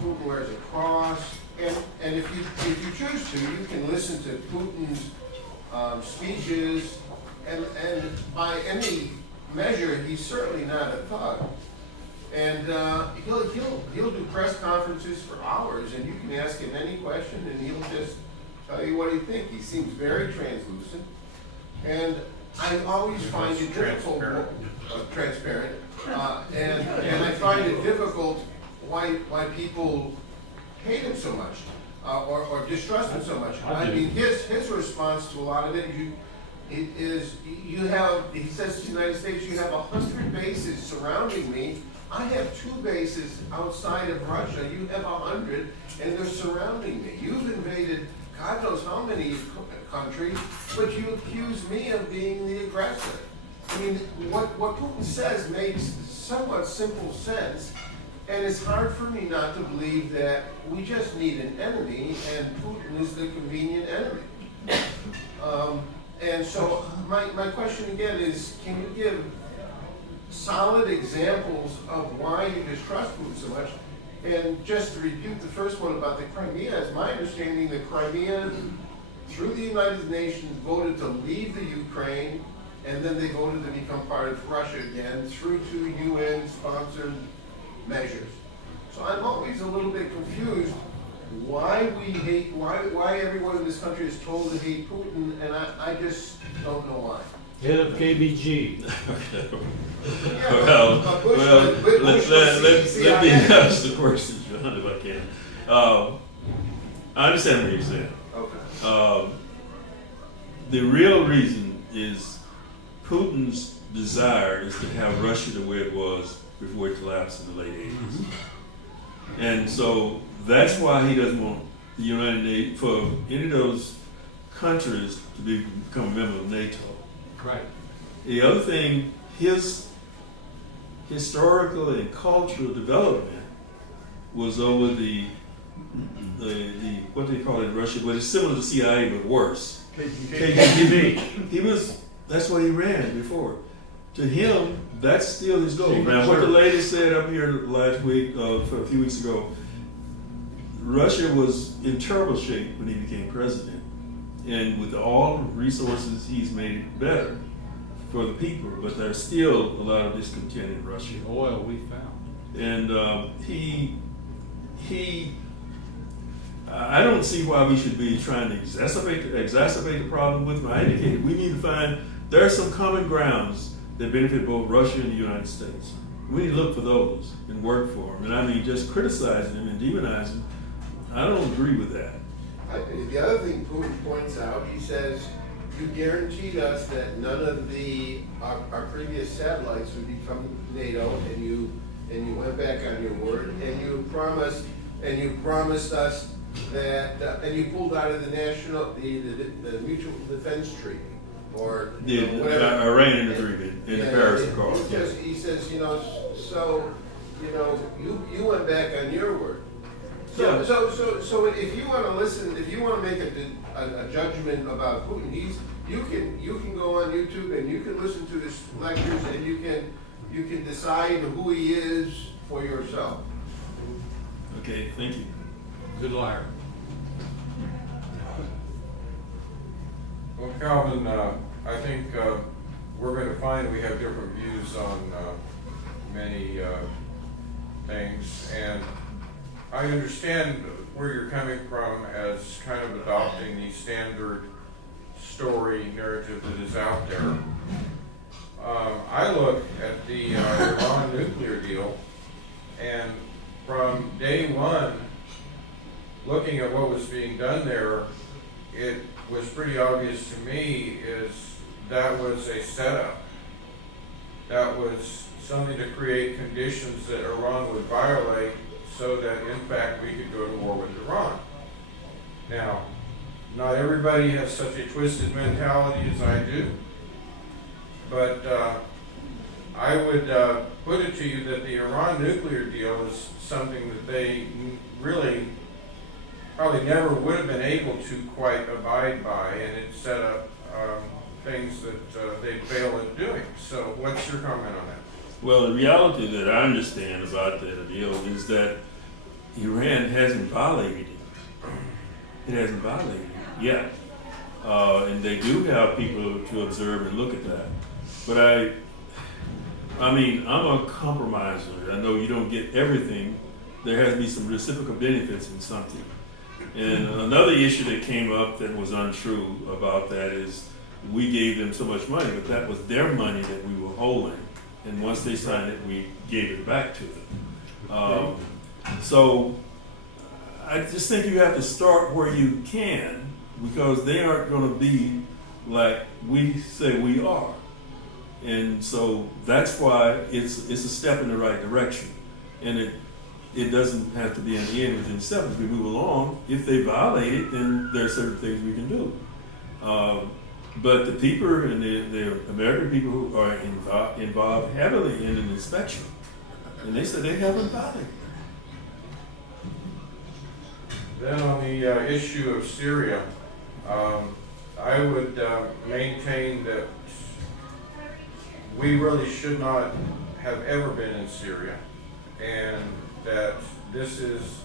Putin wears a cross, and if you choose to, you can listen to Putin's speeches, and by any measure, he's certainly not a thug. And he'll do press conferences for hours, and you can ask him any question, and he'll just tell you what he thinks. He seems very translucent, and I always find it difficult, transparent, and I find it difficult why people hate him so much or distrust him so much. I mean, his response to a lot of it is you have. He says to the United States, you have 100 bases surrounding me. I have 2 bases outside of Russia. You have 100, and they're surrounding me. You've invaded God knows how many countries, but you accuse me of being the aggressor. I mean, what Putin says makes somewhat simple sense, and it's hard for me not to believe that we just need an enemy, and Putin is the convenient enemy. And so my question again is, can you give solid examples of why you distrust Putin so much? And just to repeat the first one about the Crimea, it's my understanding the Crimea, through the United Nations, voted to leave the Ukraine, and then they voted to become part of Russia again through 2 UN-sponsored measures. So I'm always a little bit confused why we hate, why everyone in this country is told to hate Putin, and I just don't know why. Head of KBG. Well, let me ask the question, John, if I can. I understand what you're saying. Okay. The real reason is Putin's desire is to have Russia the way it was before it collapsed in the late 80s. And so that's why he doesn't want the United Nations, for any of those countries to become a member of NATO. Right. The other thing, his historical and cultural development was over the what do they call it in Russia? But it's similar to CIA but worse. KGB. That's what he ran before. To him, that's still his goal. Now, what the lady said up here last week, for a few weeks ago, Russia was in terrible shape when he became president, and with all the resources, he's made it better for the people. But there's still a lot of discontent in Russia. The oil we found. And I don't see why we should be trying to exacerbate the problem with him. I indicated we need to find, there are some common grounds that benefit both Russia and the United States. We need to look for those and work for them. And I mean, just criticizing them and demonizing them, I don't agree with that. The other thing Putin points out, he says, you guaranteed us that none of our previous satellites would become NATO, and you went back on your word, and you promised us that, and you pulled out of the mutual defense treaty, or whatever. Iran agreement in the Paris Accord. He says, so you went back on your word. So if you want to listen, if you want to make a judgment about Putin, you can go on YouTube and you can listen to his lectures and you can decide who he is for yourself. Okay, thank you. Good liar. Well, Calvin, I think we're going to find we have different views on many things, and I understand where you're coming from as kind of adopting the standard story narrative that is out there. I look at the Iran nuclear deal, and from day one, looking at what was being done there, it was pretty obvious to me is that was a setup. That was something to create conditions that Iran would violate so that in fact we could go to war with Iran. Now, not everybody has such a twisted mentality as I do, but I would put it to you that the Iran nuclear deal is something that they really probably never would have been able to quite abide by, and it set up things that they failed at doing. So what's your comment on that? Well, the reality that I understand about that deal is that Iran hasn't violated it. It hasn't violated it yet. And they do have people to observe and look at that. But I mean, I'm a compromiser. I know you don't get everything. There has to be some reciprocal benefits in something. And another issue that came up that was untrue about that is we gave them so much money, but that was their money that we were holding. And once they signed it, we gave it back to them. So I just think you have to start where you can, because they aren't going to be like we say we are. And so that's why it's a step in the right direction. And it doesn't have to be an end within itself. As we move along, if they violate it, then there are certain things we can do. But the people and the American people who are involved heavily in an inspection, and they said they haven't violated. Then on the issue of Syria, I would maintain that we really should not have ever been in Syria, and that this is,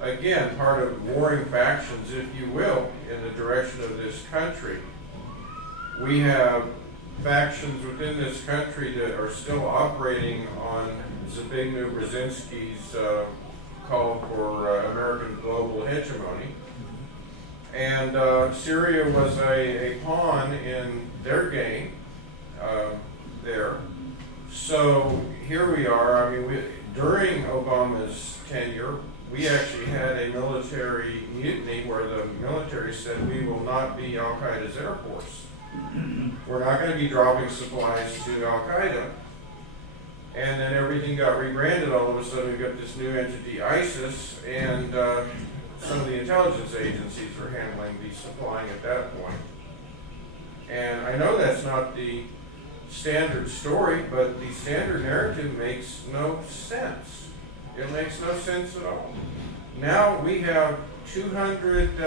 again, part of warring factions, if you will, in the direction of this country. We have factions within this country that are still operating on Zbigniew Brzezinski's call for American global hegemony. And Syria was a pawn in their game there. So here we are. I mean, during Obama's tenure, we actually had a military mutiny where the military said we will not be Al-Qaeda's air force. We're not going to be dropping supplies to Al-Qaeda. And then everything got rebranded. All of a sudden we got this new entity, ISIS, and some of the intelligence agencies are handling the supplying at that point. And I know that's not the standard story, but the standard narrative makes no sense. It makes no sense at all. Now we have 200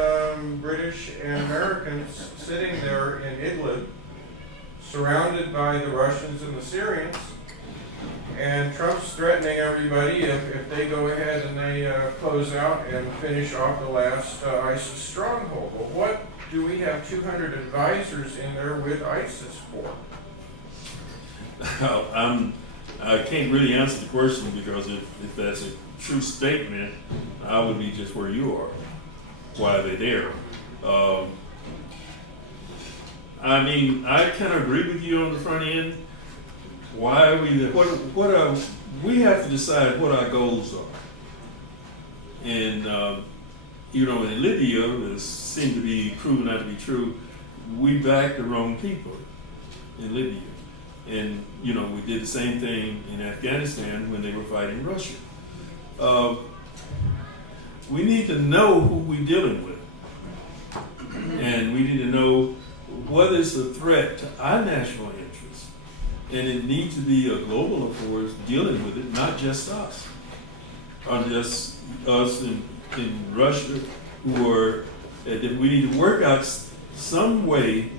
British and Americans sitting there in Idlib, surrounded by the Russians and the Syrians, and Trump's threatening everybody if they go ahead and they close out and finish off the last ISIS stronghold. Well, what do we have 200 advisors in there with ISIS for? I can't really answer the question because if that's a true statement, I would be just where you are. Why are they there? I mean, I kind of agree with you on the front end. Why are we there? We have to decide what our goals are. And, in Libya, this seemed to be proven not to be true, we backed the wrong people in Libya. And, we did the same thing in Afghanistan when they were fighting Russia. We need to know who we're dealing with. And we need to know what is a threat to our national interests. And it needs to be a global force dealing with it, not just us. Or just us in Russia who are, we need to work out some way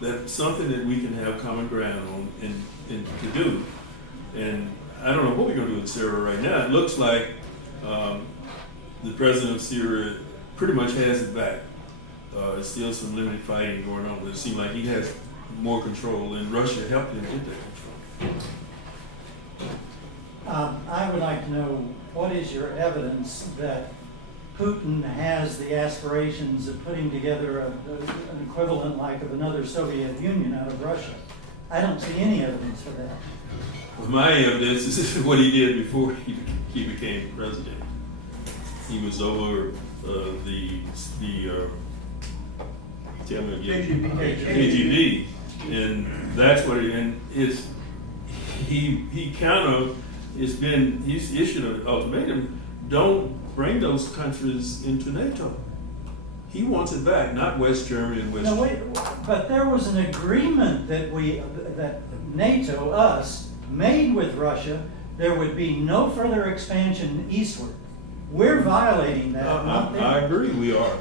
that's something that we can have common ground on and to do. And I don't know what we're going to do in Syria right now. It looks like the president of Syria pretty much has it back. There's still some limited fighting going on, but it seems like he has more control, and Russia helped him get that control. I would like to know, what is your evidence that Putin has the aspirations of putting together an equivalent like of another Soviet Union out of Russia? I don't see any evidence for that. Well, my evidence is what he did before he became president. He was over tell me again, KGB, and that's what he's issued an ultimatum: don't bring those countries into NATO. He wants it back, not West Germany and West. No, wait, but there was an agreement that NATO, us, made with Russia. There would be no further expansion eastward. We're violating that. I agree, we are,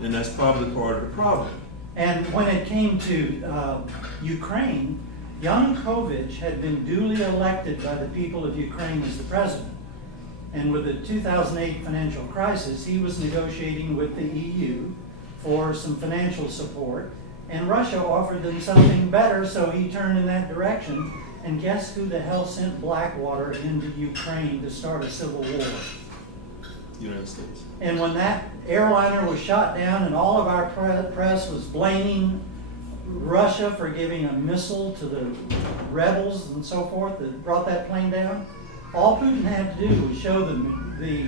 and that's probably part of the problem. And when it came to Ukraine, Yanukovych had been duly elected by the people of Ukraine as the president. And with the 2008 financial crisis, he was negotiating with the EU for some financial support, and Russia offered them something better, so he turned in that direction. And guess who the hell sent Blackwater into Ukraine to start a civil war? United States. And when that airliner was shot down and all of our press was blaming Russia for giving a missile to the rebels and so forth that brought that plane down, all Putin had to do was show them the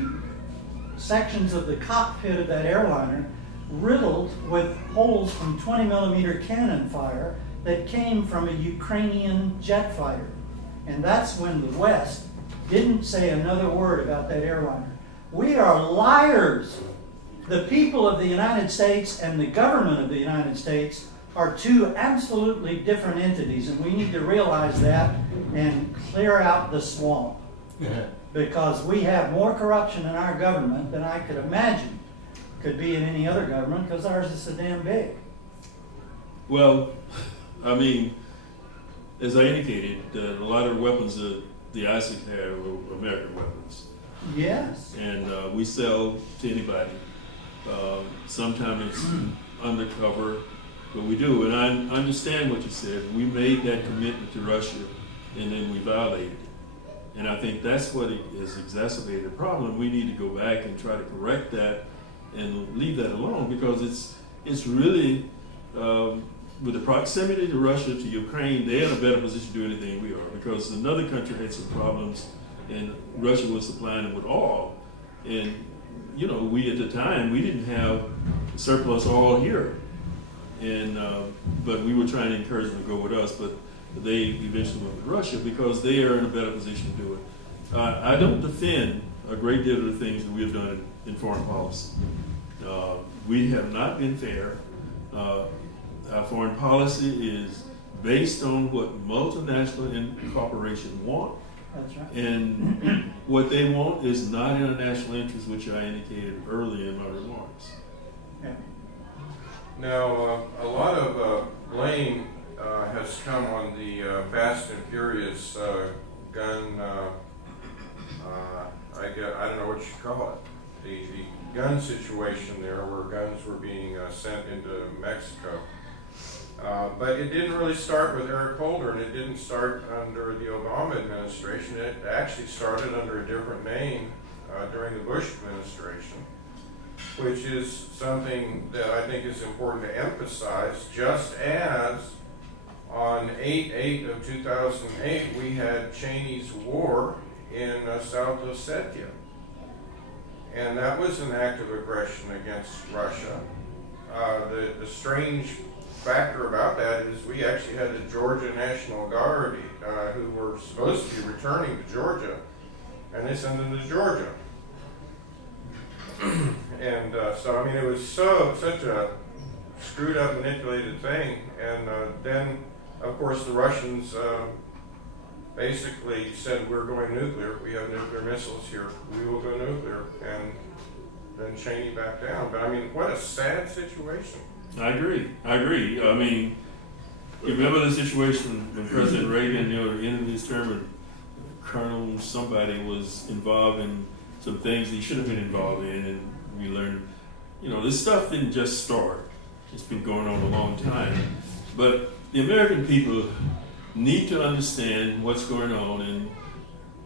sections of the cockpit of that airliner riddled with holes from 20-millimeter cannon fire that came from a Ukrainian jet fighter. And that's when the West didn't say another word about that airliner. We are liars. The people of the United States and the government of the United States are two absolutely different entities, and we need to realize that and clear out the swamp. Because we have more corruption in our government than I could imagine could be in any other government, because ours is so damn big. Well, I mean, as I indicated, a lot of the weapons that the ISIS have are American weapons. Yes. And we sell to anybody. Sometimes it's undercover, but we do. And I understand what you said. We made that commitment to Russia, and then we violated it. And I think that's what has exacerbated the problem. We need to go back and try to correct that and leave that alone, because it's really, with the proximity to Russia, to Ukraine, they're in a better position to do anything we are, because another country had some problems and Russia was supplying them with oil. And, we at the time, we didn't have surplus oil here. And, but we were trying to encourage them to go with us, but they eventually went with Russia because they are in a better position to do it. I don't defend a great deal of the things that we have done in foreign policy. We have not been fair. Our foreign policy is based on what multinational corporations want. That's right. And what they want is not in a national interest, which I indicated earlier in my remarks. Yeah. Now, a lot of blame has come on the fast and furious gun, I don't know what you call it, the gun situation there, where guns were being sent into Mexico. But it didn't really start with Eric Holder, and it didn't start under the Obama administration. It actually started under a different name during the Bush administration, which is something that I think is important to emphasize. Just as on 8/8 of 2008, we had Cheney's war in South Ossetia. And that was an act of aggression against Russia. The strange factor about that is we actually had the Georgia National Guard who were supposed to be returning to Georgia, and they sent them to Georgia. And so, I mean, it was such a screwed up, manipulated thing. And then, of course, the Russians basically said, we're going nuclear. We have nuclear missiles here. We will go nuclear. And then Cheney backed down. But I mean, what a sad situation. I agree. I mean, you remember the situation when President Reagan, at the end of his term, Colonel somebody was involved in some things he should have been involved in, and we learned, this stuff didn't just start. It's been going on a long time. But the American people need to understand what's going on and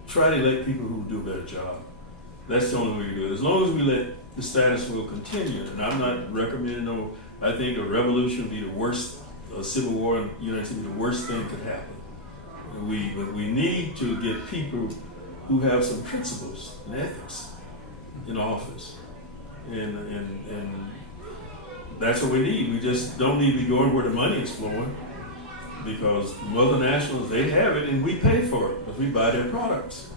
try to let people who do a better job. That's the only way to do it. As long as we let the status quo continue, and I'm not recommending I think a revolution would be the worst, a civil war in the United States would be the worst thing could happen. But we need to get people who have some principles and ethics in office. And that's what we need. We just don't need to be going where the money is flowing, because multinationals, they have it and we pay for it because we buy their products.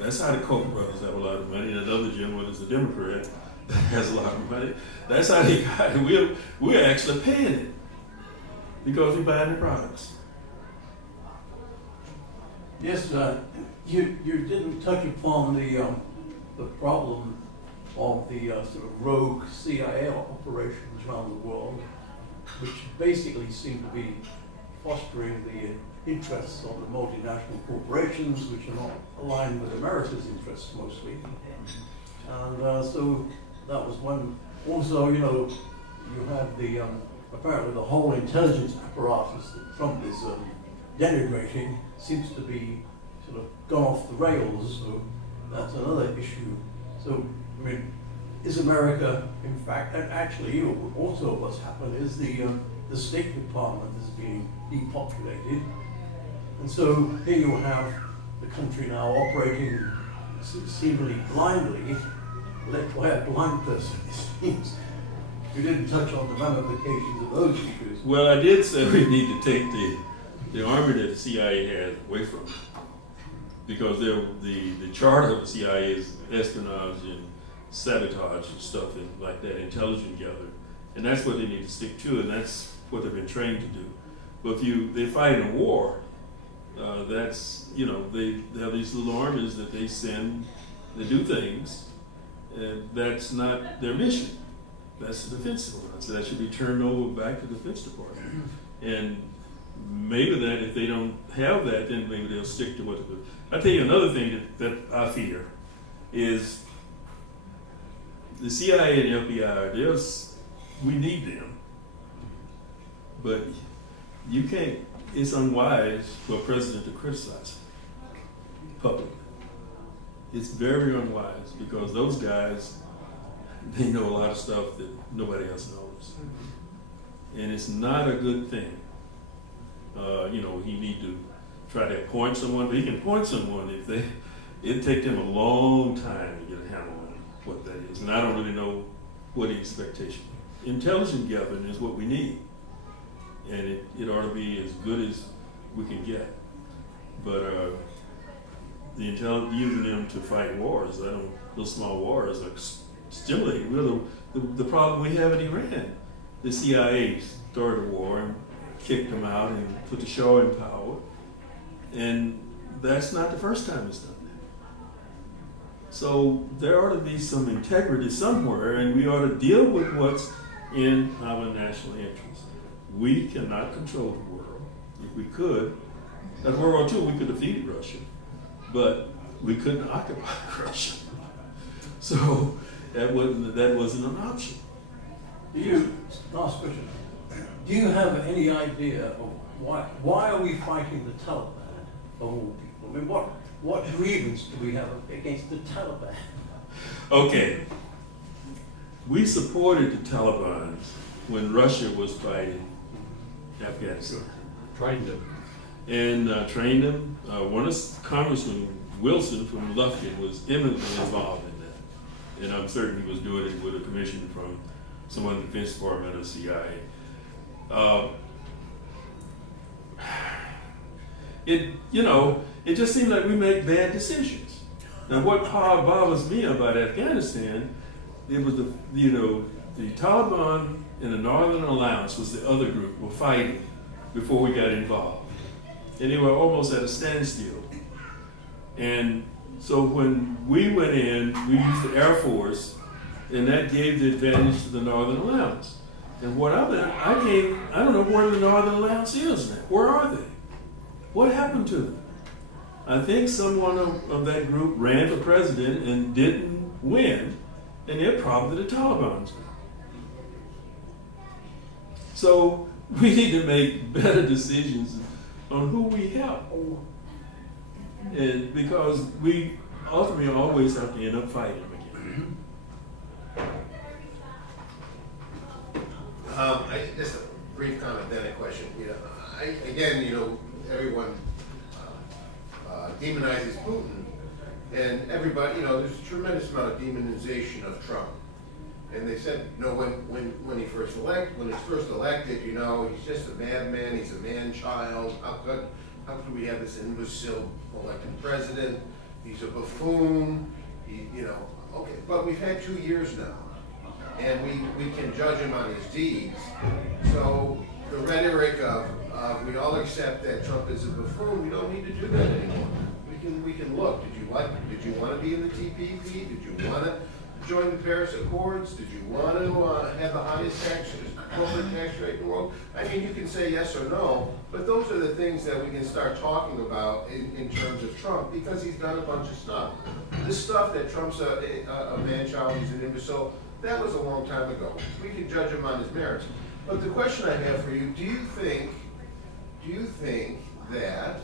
That's how the Koch brothers have a lot of money, and another gentleman is a Democrat that has a lot of money. That's how they got it. We're actually paying it because we buy their products. Yes, you didn't touch upon the problem of the sort of rogue CIA operations around the world, which basically seem to be fostering the interests of the multinational corporations, which are not aligned with America's interests mostly. And so that was one. Also, you have the apparently the whole intelligence apparatus that Trump is denigrating seems to be sort of gone off the rails. So that's another issue. So I mean, is America, in fact, and actually, also what's happened is the State Department is being depopulated, and so here you have the country now operating seemingly blindly, led by a blind person, it seems. You didn't touch on the ramifications of those issues. Well, I did say we need to take the army that the CIA had away from them, because the charter of the CIA is espionage and sabotage and stuff like that, intelligence gathering, and that's what they need to stick to, and that's what they've been trained to do. But if they fight in a war, that's, they have these little armies that they send, they do things, and that's not their mission. That's the Defense Department. So that should be turned over back to the Defense Department. And maybe that if they don't have that, then maybe they'll stick to what they do. I'll tell you another thing that I fear is the CIA and the FBI, we need them. But you can't, it's unwise for a president to criticize publicly. It's very unwise, because those guys, they know a lot of stuff that nobody else knows. And it's not a good thing. He need to try to appoint someone, but he can appoint someone it'd take them a long time to get a handle on what that is. And I don't really know what the expectation is. Intelligence gathering is what we need. And it ought to be as good as we can get. But using them to fight wars, those small wars are stimulating. We're the problem we have in Iran. The CIA started a war and kicked them out and put the Shah in power. And that's not the first time it's done that. So there ought to be some integrity somewhere, and we ought to deal with what's in our national interest. We cannot control the world. If we could, at World War II, we could have defeated Russia, but we couldn't occupy Russia. So that wasn't an option. Last question. Do you have any idea of why are we fighting the Taliban of all people? I mean, what grievance do we have against the Taliban? Okay. We supported the Taliban when Russia was fighting Afghanistan. Trained them. And trained them. One of Congressman Wilson from Lufkin was eminently involved in that. And I'm certain he was doing it with a commission from someone in the Defense Department or CIA. It just seemed like we make bad decisions. Now, what bothers me about Afghanistan, it was the Taliban and the Northern Alliance was the other group were fighting before we got involved, and they were almost at a standstill. And so when we went in, we used the Air Force, and that gave the advantage to the Northern Alliance. And I don't know where the Northern Alliance is now. Where are they? What happened to them? I think someone of that group ran for president and didn't win, and they're probably the Taliban now. So we need to make better decisions on who we help. And because we ultimately always have to end up fighting again. Just a brief comment, then a question. Everyone demonizes Putin, and everybody, there's a tremendous amount of demonization of Trump. And they said, when he's first elected, he's just a madman, he's a man-child. How could we have this imbecile elected president? He's a buffoon. Okay, but we've had 2 years now, and we can judge him on his deeds. So the rhetoric of we all accept that Trump is a buffoon, we don't need to do that anymore. We can look. Did you want to be in the TPP? Did you want to join the Paris Accords? Did you want to have the highest corporate tax rate in the world? I mean, you can say yes or no, but those are the things that we can start talking about in terms of Trump, because he's done a bunch of stuff. This stuff that Trump's a man-child, he's an imbecile, that was a long time ago. We can judge him on his merits. But the question I have for you, do you think that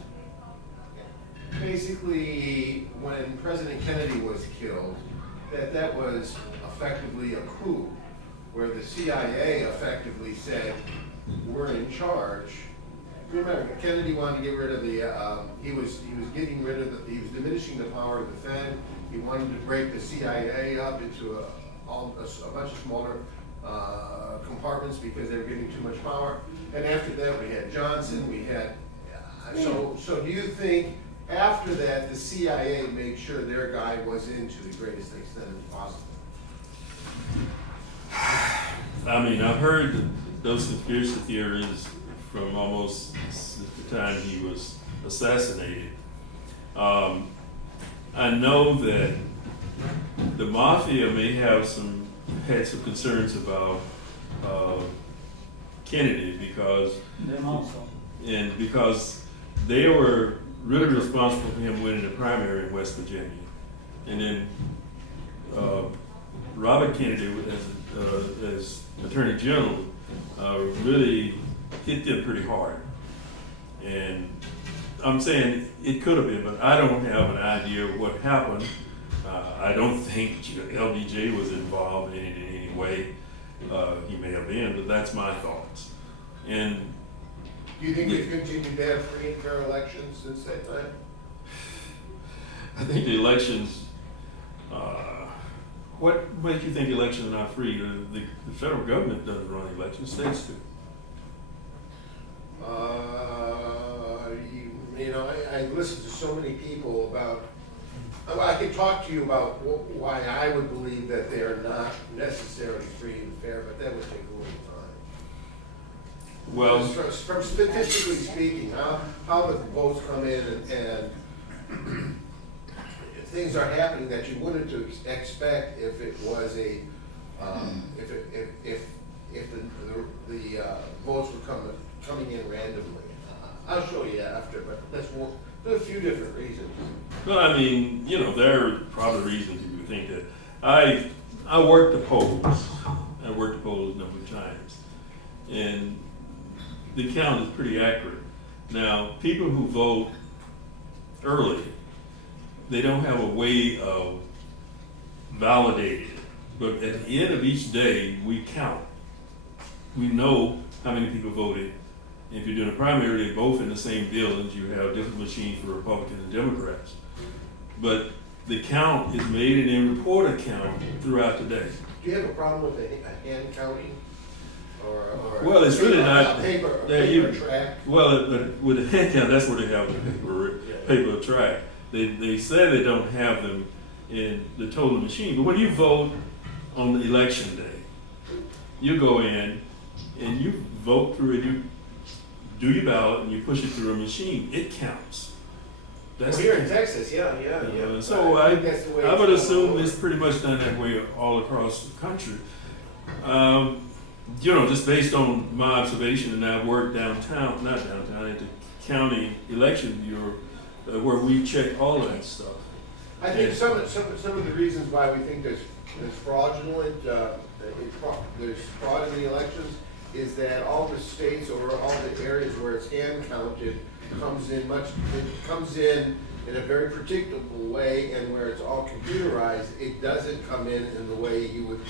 basically when President Kennedy was killed, that was effectively a coup, where the CIA effectively said, we're in charge? Remember, Kennedy wanted to get rid of he was diminishing the power of the Fed. He wanted to break the CIA up into a bunch of smaller compartments because they were getting too much power. And after that, we had Johnson. So do you think after that the CIA made sure their guy was in to the greatest extent as possible? I mean, I've heard those conspiracy theories from almost the time he was assassinated. I know that the mafia may have had some concerns about Kennedy because they were really responsible for him winning the primary in West Virginia, and then Robert Kennedy, as Attorney General, really hit them pretty hard. And I'm saying it could have been, but I don't have an idea of what happened. I don't think LBJ was involved in it in any way. He may have been, but that's my thoughts. And do you think we've continued to have free and fair elections since that time? I think the elections, what makes you think elections are not free? The federal government doesn't run elections, states do. I listen to so many people about, I could talk to you about why I would believe that they are not necessarily free and fair, but that would take a little time. Well, from statistically speaking, how the votes come in and things are happening that you wouldn't expect if it was if the votes were coming in randomly. I'll show you after, but there's a few different reasons. well, I mean, there are probably reasons you think that. I worked the polls. I worked the polls a number of times, and the count is pretty accurate. Now, people who vote early, they don't have a way of validating it. But at the end of each day, we count. We know how many people voted. If you're doing a primary, they're both in the same buildings. You have different machines for Republicans and Democrats. But the count is made and then report a count throughout the day. Do you have a problem with a hand counting? Or Well, it's really not. a paper track? Well, with the hand count, that's what they have the paper track. They say they don't have them in the total machine. But when you vote on the election day, you go in and you vote through it. You do your ballot and you push it through a machine. It counts. That's Well, here in Texas, yeah. So think that's the way I would it's assume done. it's pretty much done that way all across the country. Just based on my observation, and I've worked not downtown, at the county election bureau, where we check all of that stuff. I think some of the reasons why we think there's fraudulent, there's fraud in the elections is that all the states or all the areas where it's hand counted comes in a very predictable way, and where it's all computerized, it doesn't come in the way you would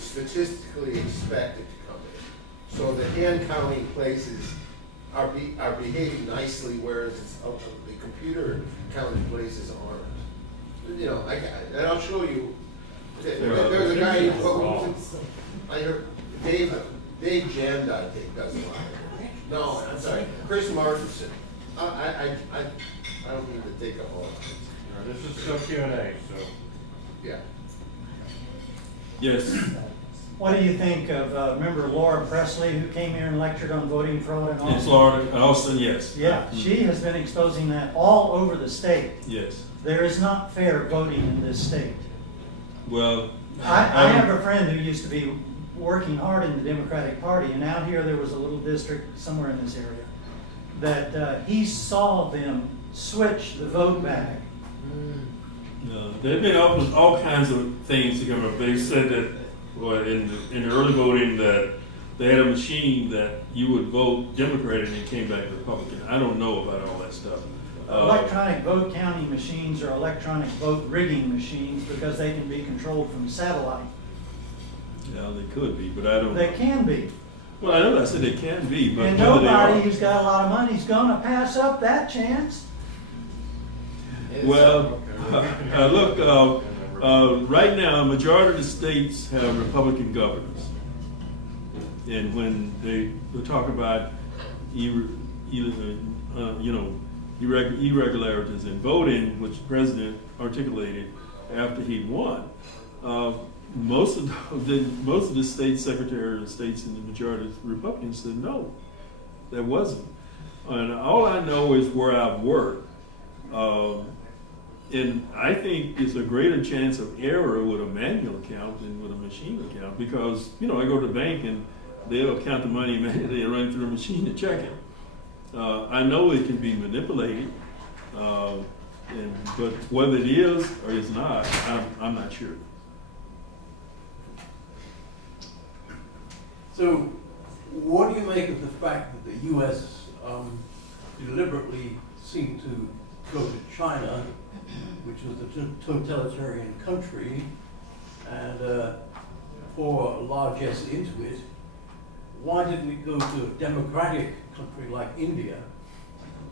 statistically expect it to come in. So the hand counting places are behaving nicely, whereas the computer counting places aren't. And I'll show you. There's a guy who I heard Dave Janda, I think, does a lot of it. No, I'm sorry, Chris Martinson. I don't mean to take a whole lot. This is still Q&A, so. Yeah. Yes. What do you think of, remember Laura Presley, who came here and lectured on voting fraud and all? In Florida, Austin, yes. Yeah, she has been exposing that all over the state. Yes. There is not fair voting in this state. Well, I have a friend who used to be working hard in the Democratic Party, and out here there was a little district somewhere in this area that he saw them switch the vote back. no, there have been all kinds of things to come up. They said that in the early voting that they had a machine that you would vote Democrat and it came back Republican. I don't know about all that stuff. Electronic vote counting machines are electronic vote rigging machines because they can be controlled from satellite. Yeah, they could be, but I don't. They can be. Well, I know I said they can be, but And whether they nobody are. who's got a lot of money is gonna pass up that chance. Well, look, right now, a majority of the states have Republican governors. And when they talk about irregularities in voting, which the president articulated after he won, most of the state secretary of states and the majority of Republicans said no, there wasn't. And all I know is where I've worked. And I think it's a greater chance of error with a manual account than with a machine account because, I go to the bank and they'll count the money manually and run through a machine to check it. I know it can be manipulated, but whether it is or is not, I'm not sure. So, what do you make of the fact that the U.S. Deliberately seemed to go to China, which was a totalitarian country, and pour largesse into it? Why didn't it go to a democratic country like India?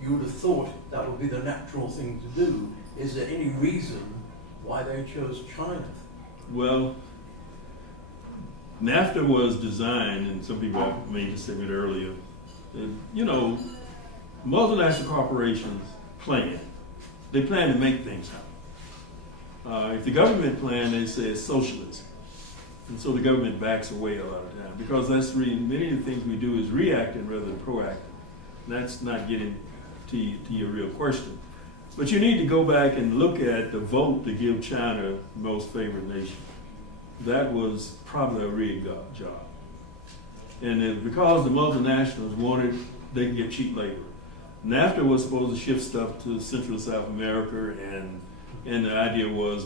You would have thought that would be the natural thing to do. Is there any reason why they chose China? Well, NAFTA was designed, and some people made this statement earlier, that, multinational corporations plan. They plan to make things happen. If the government plan, they say it's socialism. And so the government backs away a lot of time because many of the things we do is reacting rather than proactive. And that's not getting to your real question. But you need to go back and look at the vote to give China most favored nation. That was probably a rigged job. And because the multinationals wanted, they could get cheap labor. NAFTA was supposed to shift stuff to Central and South America, and the idea was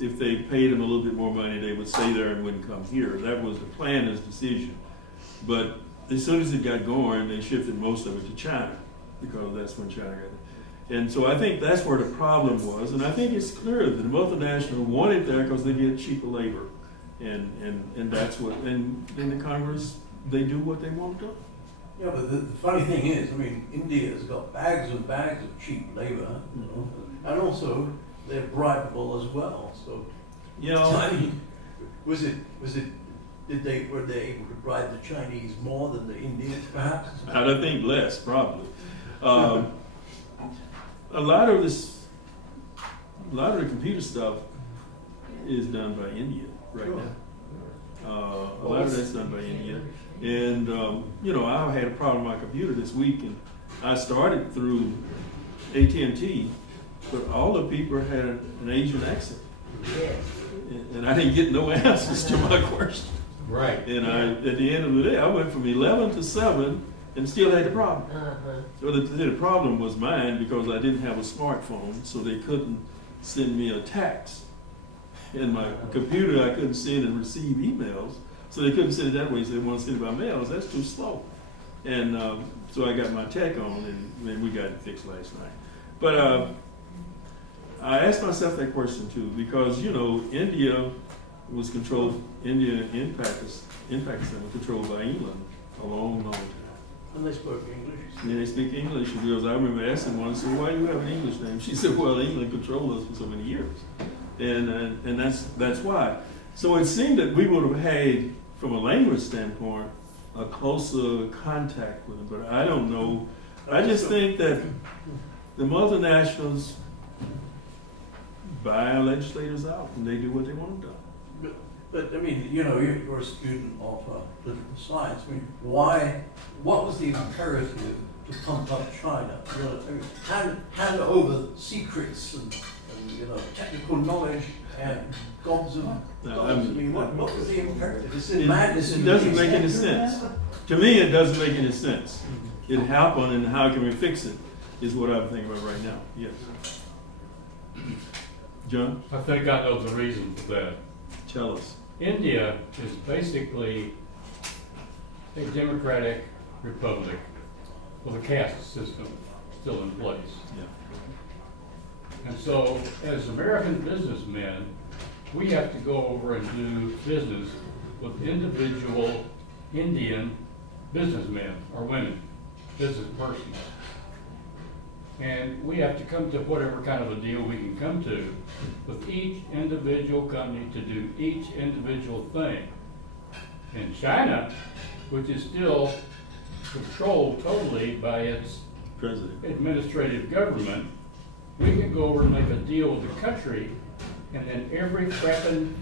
if they paid them a little bit more money, they would stay there and wouldn't come here. That was the planner's decision. But as soon as it got going, they shifted most of it to China, because that's when China got it. And so I think that's where the problem was, and I think it's clear that the multinational wanted there because they get cheaper labor, and that's what, and in the Congress, they do what they want to do. Yeah, but the funny thing is, I mean, India's got bags and bags of cheap labor, you know, and also they're bribable as well. So, You know, I mean, were they able to bribe the Chinese more than the Indians, perhaps? I think less, probably. A lot of the computer stuff is done by India right Sure. now. A lot of that's done by India. And, you know, I had a problem with my computer this week, and I started through AT&T, but all the people had an Asian accent. And I didn't get no answers to my question. Right. And at the end of the day, I went from 11 to 7 and still had the problem. So the problem was mine because I didn't have a smartphone, so they couldn't send me a text. And my computer, I couldn't send and receive emails, so they couldn't send it that way, so they want to send it by mail. That's too slow. And so I got my tech on, and we got it fixed last night. But I asked myself that question too, because, you know, India and Pakistan were controlled by England a long, long time. And they spoke English. And they speak English, because I remember asking one, so why do you have an English name? She said, well, England controlled us for so many years. And that's why. So it seemed that we would have had, from a language standpoint, a closer contact with them, but I don't know. I just think that the multinationals buy our legislators out, and they do what they want to do. But I mean, you know, you're a student of political science. I mean, what was the imperative to pump up China? You know, I mean, hand over secrets and you know, technical knowledge and gobs of I mean, what was the imperative? It doesn't make any sense. To me, it doesn't make any sense. It happened, and how can we fix it is what I'm thinking about right now. Yes. John? I think I know the reason for that. Tell us. India is basically a democratic republic with a caste system still in place. Yeah. And so, as American businessmen, we have to go over and do business with individual Indian businessmen or women, business persons. And we have to come to whatever kind of a deal we can come to with each individual company to do each individual thing. In China, which is still controlled totally by its President. administrative government, we can go over and make a deal with the country, and then every freaking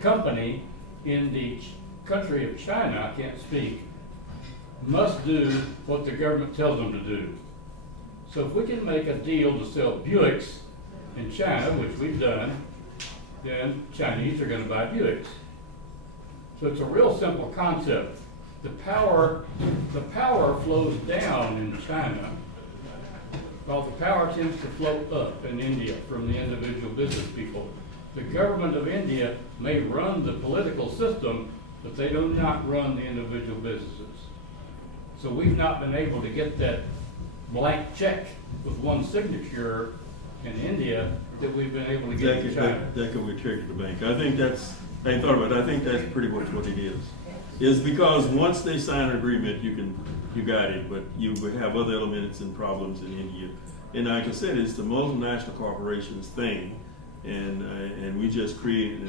company in the country of China, I can't speak, must do what the government tells them to do. So if we can make a deal to sell Buicks in China, which we've done, then Chinese are going to buy Buicks. So it's a real simple concept. The power flows down in China, while the power tends to flow up in India from the individual business people. The government of India may run the political system, but they do not run the individual businesses. So we've not been able to get that blank check with one signature in India that we've been able to get in China. That could be tricky to the bank. I think that's, I ain't thought about it, I think that's pretty much what it is. Is because once they sign an agreement, you got it, but you would have other elements and problems in India. And like I said, it's the multinational corporations thing, and we just created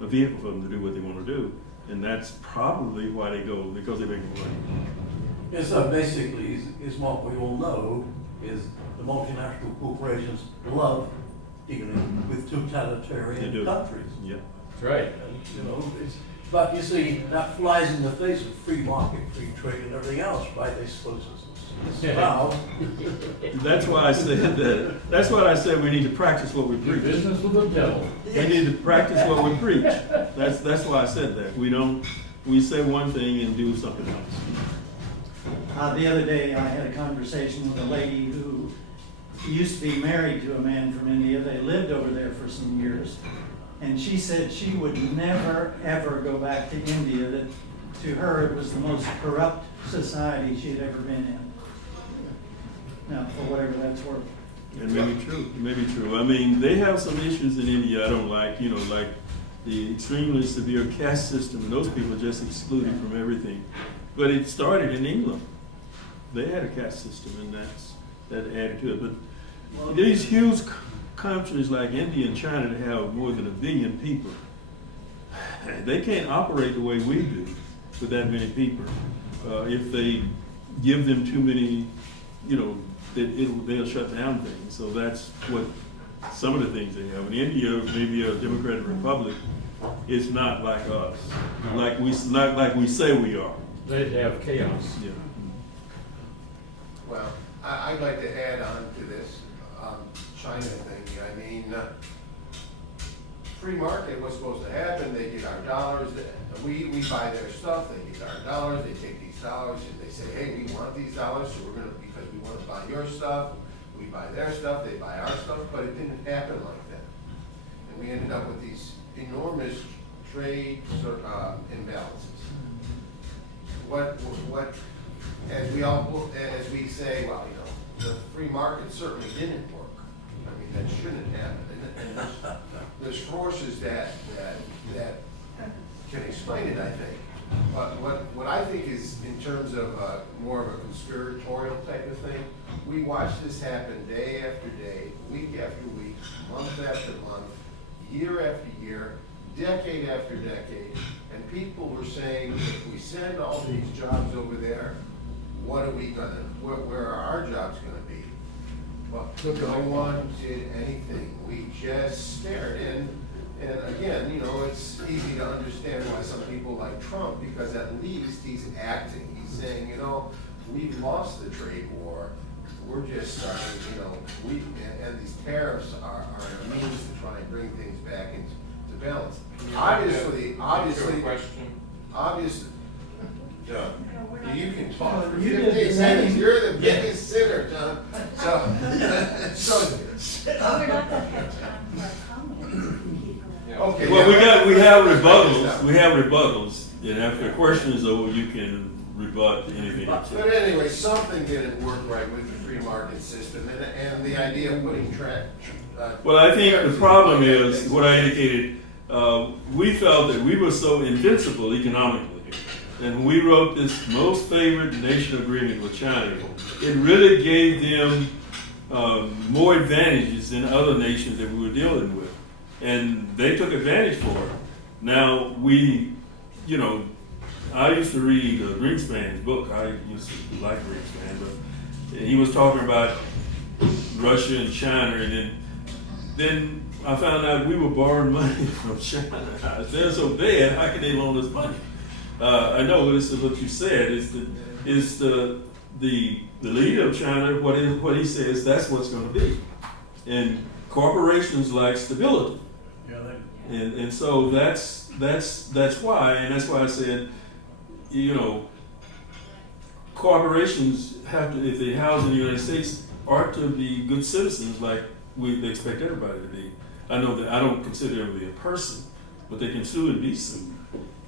a vehicle for them to do what they want to do. And that's probably why they go, because they make more money. Yeah, so basically, is what we all know is the multinational corporations love dealing with totalitarian countries. Yeah. That's right. And, you know, but you see, that flies in the face of free market, free trade, and everything else, right? They're supposed to espouse. That's why I said that. That's why I said we need to practice what we Do preach. business with the devil. We need to practice what we preach. That's why I said that. We say one thing and do something else. The other day, I had a conversation with a lady who used to be married to a man from India. They lived over there for some years. And she said she would never, ever go back to India, that to her, it was the most corrupt society she had ever been in. Now, for whatever that's worth. It may be true. It may be true. I mean, they have some issues in India I don't like, you know, like the extremely severe caste system, and those people are just excluded from everything. But it started in England. They had a caste system, and that added to it. But these huge countries like India and China that have more than 1 billion people, they can't operate the way we do with that many people. If they give them too many, you know, they'll shut down things. So that's what some of the things they have. In India, maybe a democratic republic, it's not like us, like we say we are. They'd have chaos. Yeah. Well, I'd like to add on to this China thing. I mean, free market was supposed to happen. They get our dollars. We buy their stuff. They get our dollars. They take these dollars and they say, hey, we want these dollars, so we're gonna, because we want to buy your stuff. We buy their stuff. They buy our stuff. But it didn't happen like that, and we ended up with these enormous trade imbalances. What as we say, well, you know, the free market certainly didn't work. I mean, that shouldn't happen. And there's forces that can explain it, I think. But what I think is, in terms of more of a conspiratorial type of thing, we watch this happen day after day, week after week, month after month, year after year, decade after decade, and people were saying, if we send all these jobs over there, what are we gonna, where are our jobs gonna be? Well, no one did anything. We just stared. And again, you know, it's easy to understand why some people like Trump, because at least he's acting. He's saying, you know, we've lost the trade war. We're just starting, you know, and these tariffs are a means to try and bring things back into balance. Obviously, John, you can talk for You 15 did seconds. the You're the biggest sinner, John. So Oh, we're not gonna have time for a comment. okay. Well, yeah, we have rebuttals. We have rebuttals, and after the question is over, you can rebut anything. But anyway, something didn't work right with the free market system, and the idea of putting Well, I think the problem is what I indicated. We felt that we were so invincible economically, and when we wrote this most favored nation agreement with China, it really gave them more advantages than other nations that we were dealing with, and they took advantage for it. Now you know, I used to read Greenspan's book. I used to like Greenspan, but he was talking about Russia and China, and then I found out we were borrowing money from China. If they're so bad, how can they loan us money? I know this is what you said. Is the leader of China, what he says, that's what's going to be. And corporations like stability. Yeah, And so that's why, and that's why I said, you know, corporations have to, if they house in the United States, are to be good citizens like we expect everybody to be. I know that I don't consider them to be a person, but they can sue and be sued.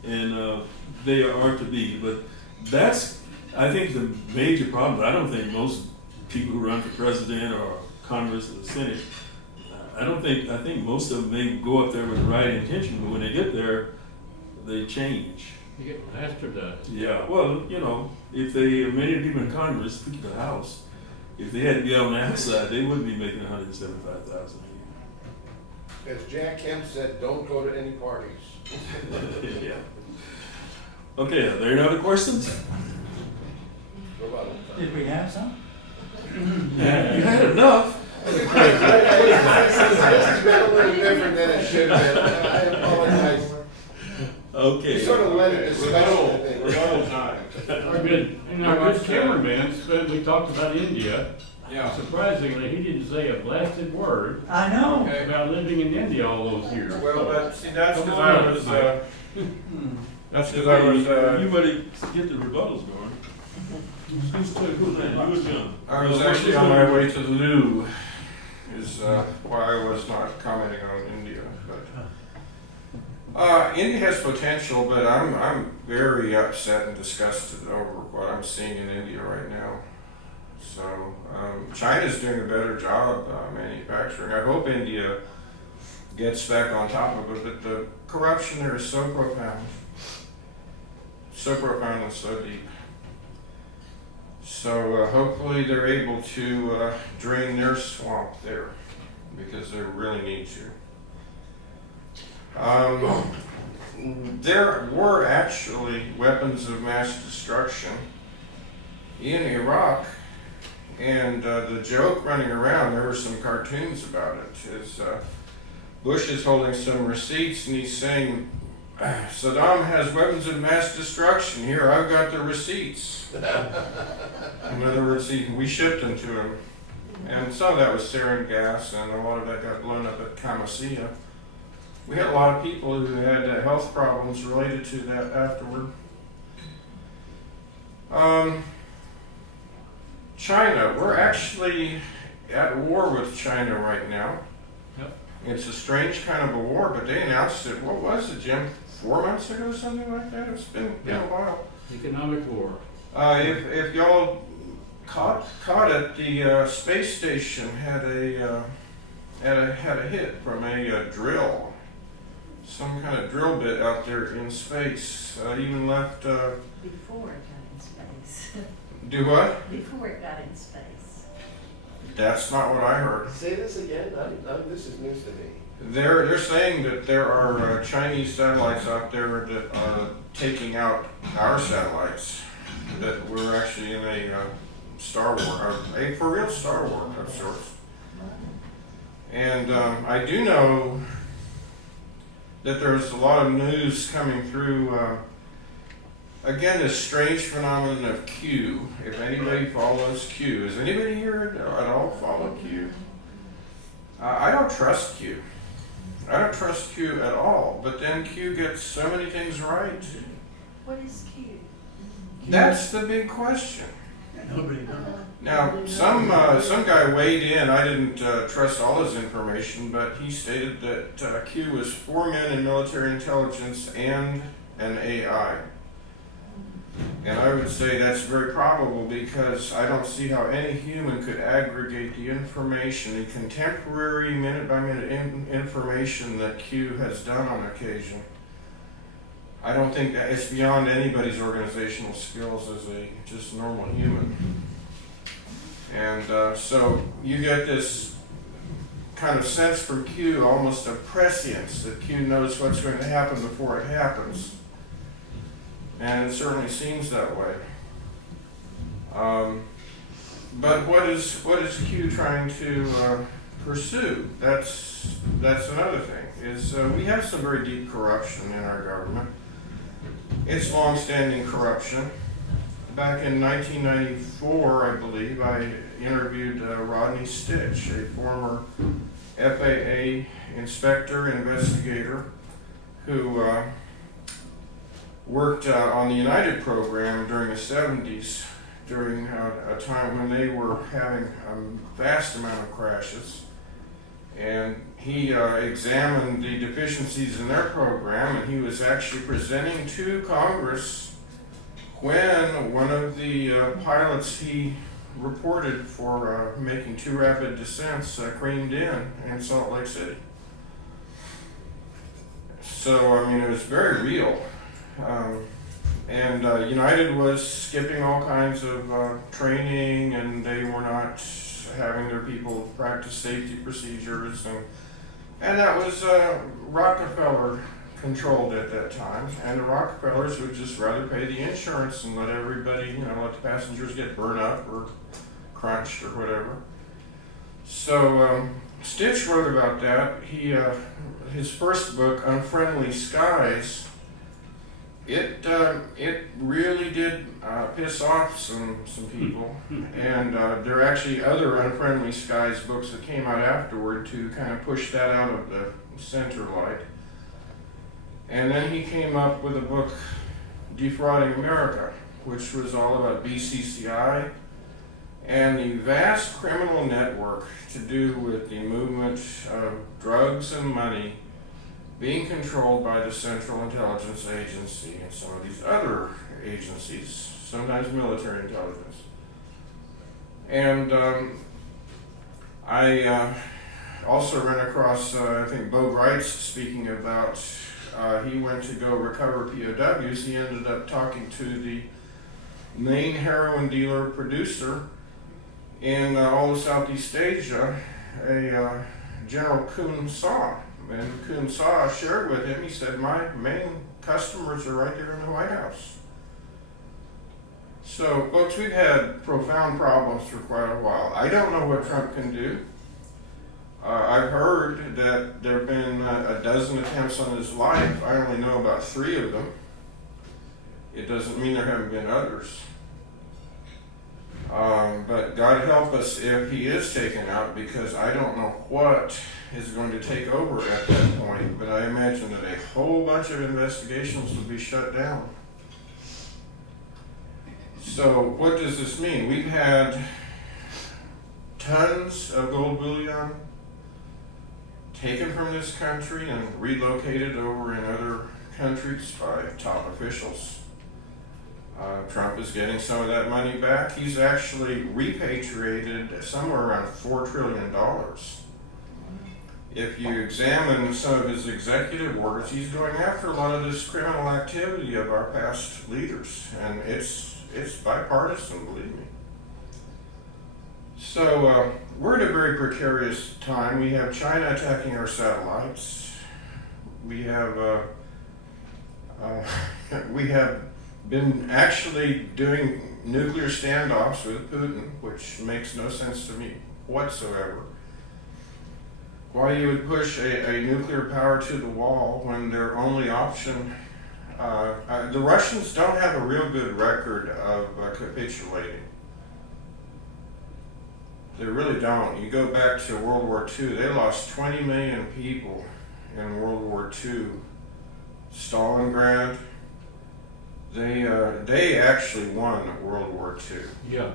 And they are to be. But that's, I think, the major problem. But I don't think most people who run for president or Congress or the Senate, I think most of them may go up there with the right intention, but when they get there, they change. You get bastardized. Yeah, well, you know, if many people in Congress, Speaker of the House, if they had to be on the outside, they wouldn't be making $175,000 a year. as Jack Kemp said, don't go to any parties. Yeah. Okay, are there any other questions? Go about it. Did we have some? You had enough. This has been a little different than it should have been. I apologize. Okay. We sort of led a discussion, I think. Our good cameraman, we talked about India. Yeah. Surprisingly, he didn't say a blasted word I know. Okay. about living in India all those years. Well, but see, that's Come because on I up, was, Mike. that's because I was, You better get the rebuttals going. Who's that? You was young. I was actually on my way to the loo, is why I was not commenting on India. But India has potential, but I'm very upset and disgusted over what I'm seeing in India right now. So China's doing a better job manufacturing. I hope India gets back on top of it, but the corruption there is so profound and so deep. So hopefully they're able to drain their swamp there, because they really need to. There were actually weapons of mass destruction in Iraq, and the joke running around, there were some cartoons about it, is Bush is holding some receipts and he's saying, Saddam has weapons of mass destruction. Here, I've got the receipts. In other words, we shipped them to him. And some of that was sarin gas, and a lot of that got blown up at Camasia. We had a lot of people who had health problems related to that afterward. China, we're actually at war with China right now. Yep. It's a strange kind of a war, but they announced it, what was it, Jim? 4 months ago, something like that? It's been a while. Economic war. If y'all caught it, the space station had a hit from a drill, some kind of drill bit out there in space. Even left. Before it got in space. Do what? Before it got in space. That's not what I heard. Say this again. This is news to me. They're saying that there are Chinese satellites out there that are taking out our satellites. That we're actually in a Star War, a for real Star War of sorts. And I do know that there's a lot of news coming through. Again, this strange phenomenon of Q. If anybody follows Q, does anybody here at all follow Q? I don't trust Q. I don't trust Q at all. But then Q gets so many things right. What is Q? That's the big question. Nobody knows. Now, some guy weighed in. I didn't trust all his information, but he stated that Q was 4 men in military intelligence and an AI. And I would say that's very probable, because I don't see how any human could aggregate the information, the contemporary minute-by-minute information that Q has done on occasion. I don't think that it's beyond anybody's organizational skills as a just normal human. And so you get this kind of sense from Q, almost of prescience, that Q knows what's going to happen before it happens. And it certainly seems that way. But what is Q trying to pursue? That's another thing. Is we have some very deep corruption in our government. It's long-standing corruption. Back in 1994, I believe, I interviewed Rodney Stitch, a former FAA inspector, investigator, who worked on the United program during the 70s, during a time when they were having a vast amount of crashes. And he examined the deficiencies in their program, and he was actually presenting to Congress when one of the pilots he reported for making 2 rapid descents creamed in Salt Lake City. So, I mean, it was very real. And United was skipping all kinds of training, and they were not having their people practice safety procedures, and that was Rockefeller controlled at that time, and the Rockefellers would just rather pay the insurance and let everybody, let the passengers get burned up or crunched or whatever. So Stitch wrote about that. His first book, Unfriendly Skies, it really did piss off some people, and there are actually other Unfriendly Skies books that came out afterward to kind of push that out of the center light. And then he came up with a book, Defrauding America, which was all about BCCI and the vast criminal network to do with the movement of drugs and money being controlled by the Central Intelligence Agency and some of these other agencies, sometimes military intelligence. And I also ran across, I think, Bo Wright's speaking about, he went to go recover POWs. He ended up talking to the main heroin dealer producer in all of Southeast Asia, a General Kun Saw. And Kun Saw shared with him, he said, my main customers are right there in the White House. So, folks, we've had profound problems for quite a while. I don't know what Trump can do. I've heard that there have been a dozen attempts on his life. I only know about 3 of them. It doesn't mean there haven't been others. But God help us if he is taken out, because I don't know what is going to take over at that point. But I imagine that a whole bunch of investigations will be shut down. So what does this mean? We've had tons of gold bullion taken from this country and relocated over in other countries by top officials. Trump is getting some of that money back. He's actually repatriated somewhere around $4 trillion. If you examine some of his executive orders, he's going after a lot of this criminal activity of our past leaders, and it's bipartisan, believe me. So we're at a very precarious time. We have China attacking our satellites. We have been actually doing nuclear standoffs with Putin, which makes no sense to me whatsoever. Why you would push a nuclear power to the wall when their only option, the Russians don't have a real good record of capitulating. They really don't. You go back to World War II, they lost 20 million people in World War II. Stalingrad, they actually won World War II. Yeah,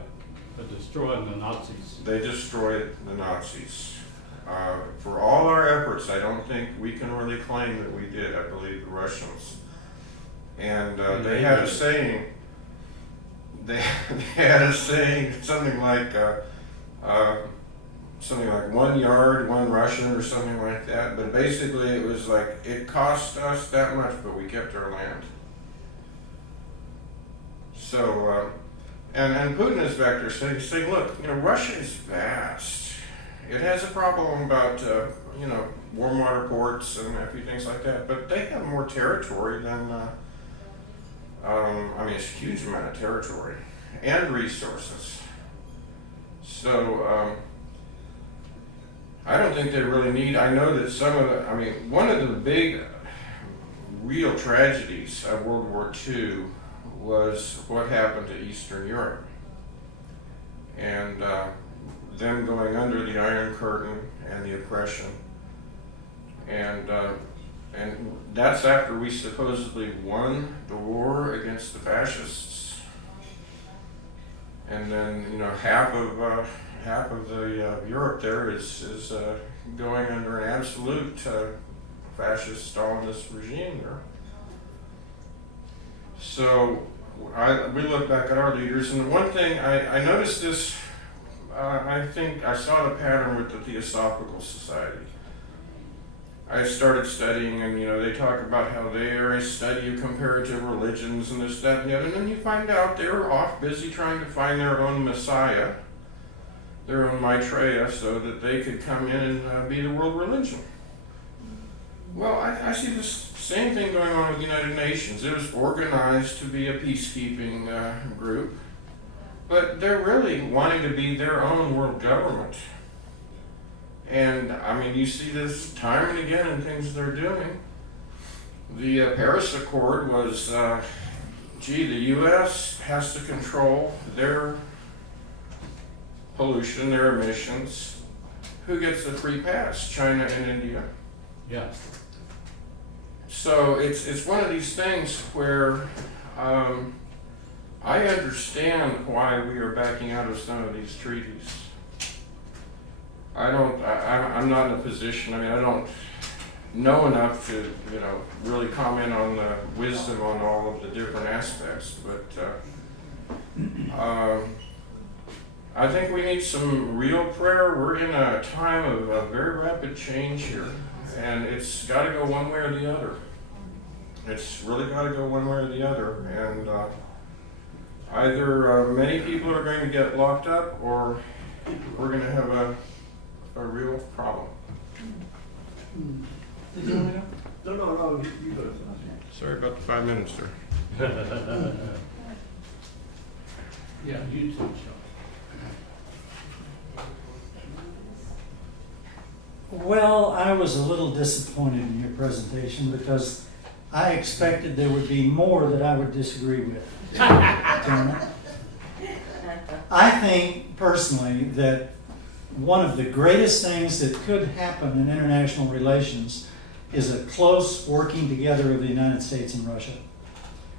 but destroying the Nazis. They destroyed the Nazis. For all our efforts, I don't think we can really claim that we did. I believe the Russians. And they had a saying. They had a saying, something like 1 yard, 1 Russian, or something like that. But basically, it was like it cost us that much, but we kept our land. So, and Putin is back there saying, look, Russia is vast. It has a problem about, warm water ports and a few things like that, but they have more territory than, it's a huge amount of territory and resources. So, I don't think they really need, I know that some of the, one of the big, real tragedies of World War II was what happened to Eastern Europe. And them going under the Iron Curtain and the oppression. And that's after we supposedly won the war against the fascists. And then, half of the Europe there is going under an absolute fascist Stalinist regime there. So we look back at our leaders, and one thing I noticed this. I think I saw the pattern with the Theosophical Society. I started studying, and they talk about how they are a study of comparative religions and this, that, and the other, and then you find out they're off busy trying to find their own Messiah, their own Maitreya, so that they could come in and be the world religion. Well, I see this same thing going on with the United Nations. It was organized to be a peacekeeping group, but they're really wanting to be their own world government. And, you see this time and again in things they're doing. The Paris Accord was, the U.S. has to control their pollution, their emissions. Who gets the free pass? China and India. Yeah. So it's one of these things where I understand why we are backing out of some of these treaties. I'm not in a position, know enough to, really comment on the wisdom on all of the different aspects, but I think we need some real prayer. We're in a time of very rapid change here, and it's got to go one way or the other. It's really got to go one way or the other, and either many people are going to get locked up, or we're going to have a real problem. Did you want to go? No, you go. Sorry about the 5 minutes, sir. Yeah, you too, Sean. Well, I was a little disappointed in your presentation because I expected there would be more that I would disagree with. Janet. I think personally that one of the greatest things that could happen in international relations is a close working together of the United States and Russia.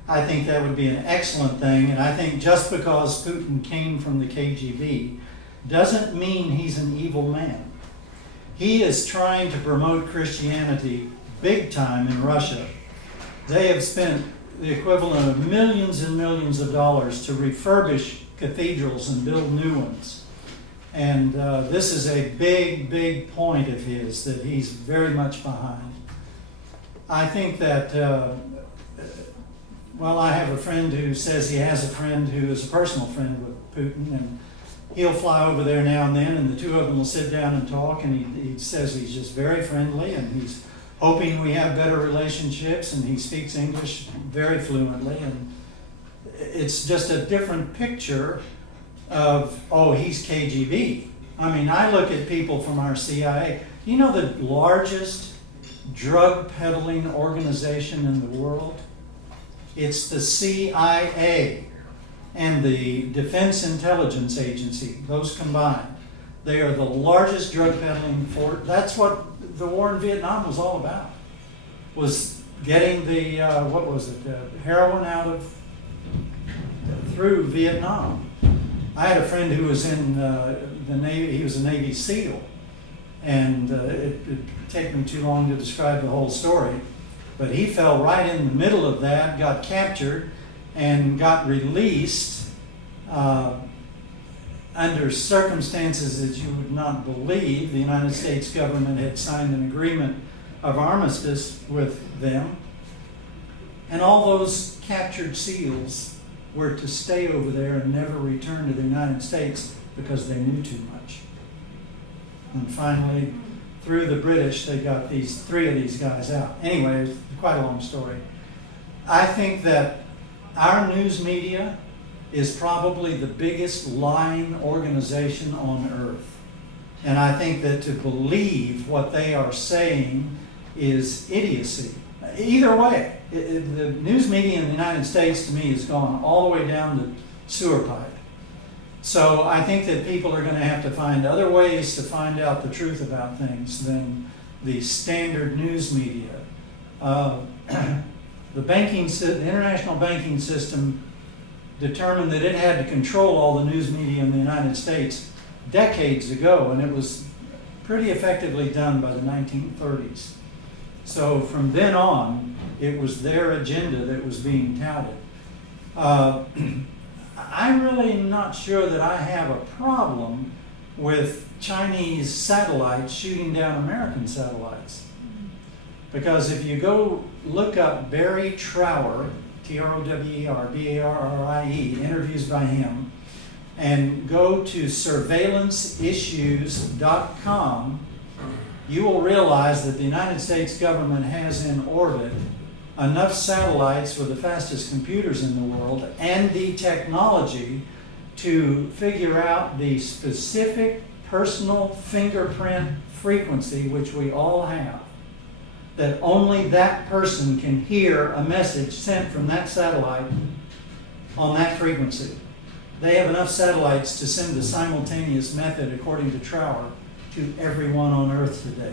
I think that would be an excellent thing, and I think just because Putin came from the KGB doesn't mean he's an evil man. He is trying to promote Christianity big time in Russia. They have spent the equivalent of millions and millions of dollars to refurbish cathedrals and build new ones. And this is a big, big point of his that he's very much behind. I think that, I have a friend who says he has a friend who is a personal friend with Putin, and he'll fly over there now and then, and the two of them will sit down and talk, and he says he's just very friendly, and he's hoping we have better relationships, and he speaks English very fluently, and it's just a different picture of, he's KGB. I mean, I look at people from our CIA. You know the largest drug peddling organization in the world? It's the CIA and the Defense Intelligence Agency, those combined. They are the largest drug peddling force. That's what the war in Vietnam was all about, was getting the, heroin out of, through Vietnam. I had a friend who was in the Navy, he was a Navy SEAL, and it'd take me too long to describe the whole story, but he fell right in the middle of that, got captured, and got released under circumstances that you would not believe. The United States government had signed an agreement of armistice with them, and all those captured SEALs were to stay over there and never return to the United States because they knew too much. And finally, through the British, they got three of these guys out. Anyway, it's quite a long story. I think that our news media is probably the biggest lying organization on earth. And I think that to believe what they are saying is idiocy. Either way, the news media in the United States, to me, has gone all the way down the sewer pipe. So I think that people are going to have to find other ways to find out the truth about things than the standard news media. The international banking system determined that it had to control all the news media in the United States decades ago, and it was pretty effectively done by the 1930s. So from then on, it was their agenda that was being touted. I'm really not sure that I have a problem with Chinese satellites shooting down American satellites. Because if you go look up Barry Trower, Trower, Barrie, interviews by him, and go to surveillanceissues.com, you will realize that the United States government has in orbit enough satellites with the fastest computers in the world and the technology to figure out the specific personal fingerprint frequency, which we all have, that only that person can hear a message sent from that satellite on that frequency. They have enough satellites to send a simultaneous method, according to Trower, to everyone on Earth today.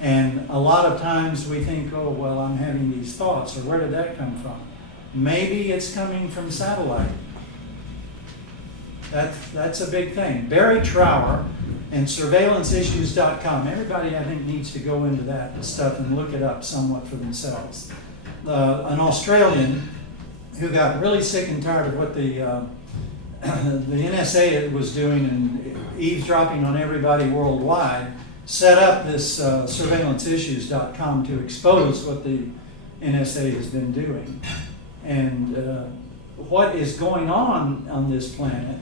And a lot of times we think, I'm having these thoughts, or where did that come from? Maybe it's coming from satellite. That's a big thing. Barry Trower And surveillanceissues.com. Everybody, I think, needs to go into that stuff and look it up somewhat for themselves. An Australian who got really sick and tired of what the NSA was doing and eavesdropping on everybody worldwide, set up this surveillanceissues.com to expose what the NSA has been doing. And what is going on this planet,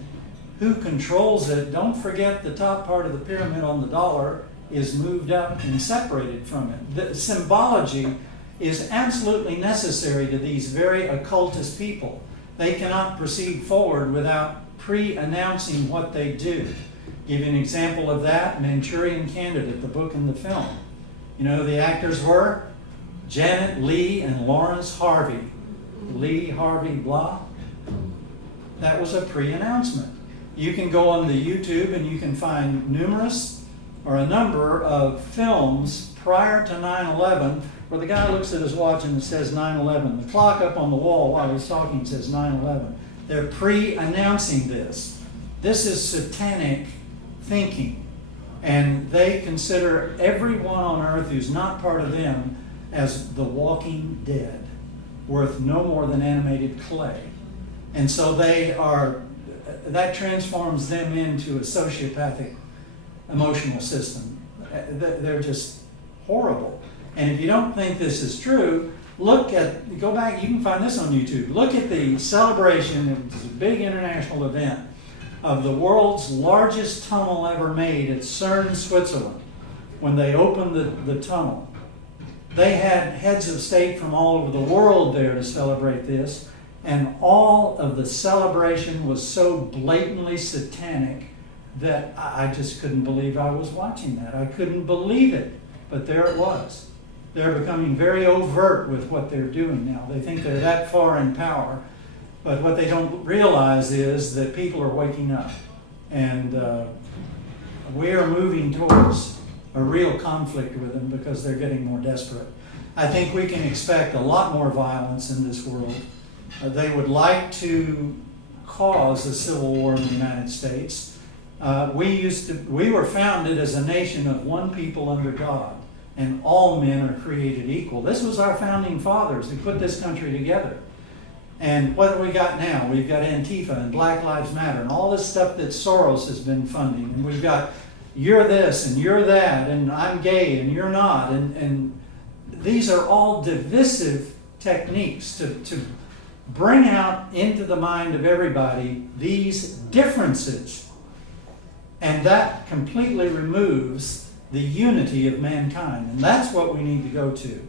who controls it. Don't forget the top part of the pyramid on the dollar is moved up and separated from it. The symbology is absolutely necessary to these very occultist people. They cannot proceed forward without pre-announcing what they do. Give you an example of that, Manchurian Candidate, the book and the film. You know who the actors were? Janet Leigh and Lawrence Harvey. Lee Harvey blah. That was a pre-announcement. You can go on the YouTube and you can find numerous or a number of films prior to 9/11 where the guy looks at his watch and it says 9/11. The clock up on the wall while he's talking says 9/11. They're pre-announcing this. This is satanic thinking. And they consider everyone on earth who's not part of them as the walking dead, worth no more than animated clay. And so that transforms them into a sociopathic emotional system. They're just horrible. And if you don't think this is true, go back, you can find this on YouTube. Look at the celebration, it was a big international event, of the world's largest tunnel ever made at CERN, Switzerland, when they opened the tunnel. They had heads of state from all over the world there to celebrate this, and all of the celebration was so blatantly satanic that I just couldn't believe I was watching that. I couldn't believe it, but there it was. They're becoming very overt with what they're doing now. They think they're that far in power, but what they don't realize is that people are waking up, and we are moving towards a real conflict with them because they're getting more desperate. I think we can expect a lot more violence in this world. They would like to cause a civil war in the United States. We were founded as a nation of one people under God, and all men are created equal. This was our founding fathers who put this country together. And what have we got now? We've got Antifa and Black Lives Matter and all this stuff that Soros has been funding. And we've got you're this and you're that and I'm gay and you're not. And these are all divisive techniques to bring out into the mind of everybody these differences. And that completely removes the unity of mankind. And that's what we need to go to,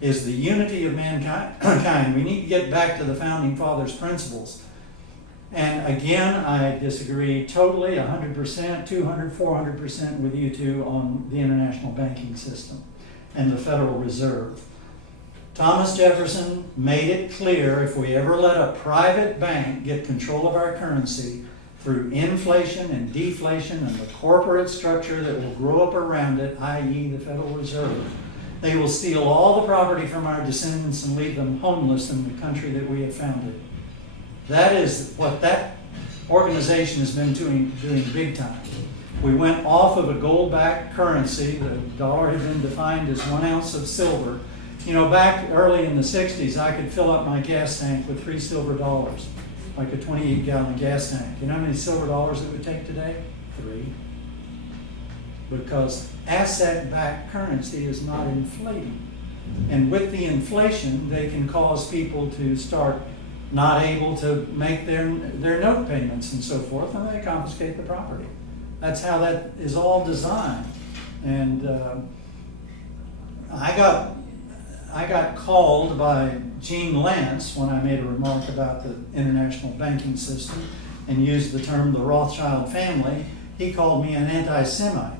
is the unity of mankind. We need to get back to the Founding Fathers' principles. And again, I disagree totally, 100%, 200, 400% with you two on the international banking system and the Federal Reserve. Thomas Jefferson made it clear if we ever let a private bank get control of our currency through inflation and deflation and the corporate structure that will grow up around it, i.e. the Federal Reserve, they will steal all the property from our descendants and leave them homeless in the country that we have founded. That is what that organization has been doing big time. We went off of a gold-backed currency. The dollar had been defined as 1 ounce of silver. You know, back early in the 60s, I could fill up my gas tank with 3 silver dollars, like a 28-gallon gas tank. You know how many silver dollars it would take today? 3. Because asset-backed currency is not inflating. And with the inflation, they can cause people to start not able to make their note payments and so forth, and they confiscate the property. That's how that is all designed. And I got called by Gene Lance when I made a remark about the international banking system and used the term the Rothschild family. He called me an anti-Semite.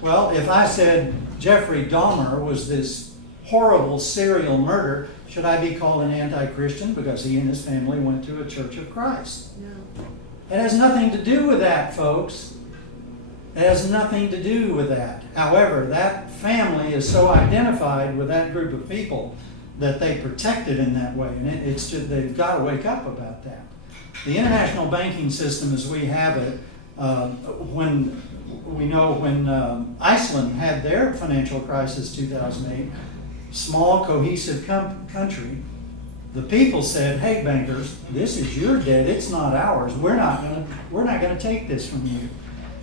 Well, if I said Jeffrey Dahmer was this horrible serial murderer, should I be called an anti-Christian because he and his family went to a Church of Christ? No. It has nothing to do with that, folks. It has nothing to do with that. However, that family is so identified with that group of people that they protect it in that way. And it's just, they've got to wake up about that. The international banking system as we have it, when we know when Iceland had their financial crisis 2008, small cohesive country, the people said, "Hey bankers, this is your debt, it's not ours. We're not gonna take this from you."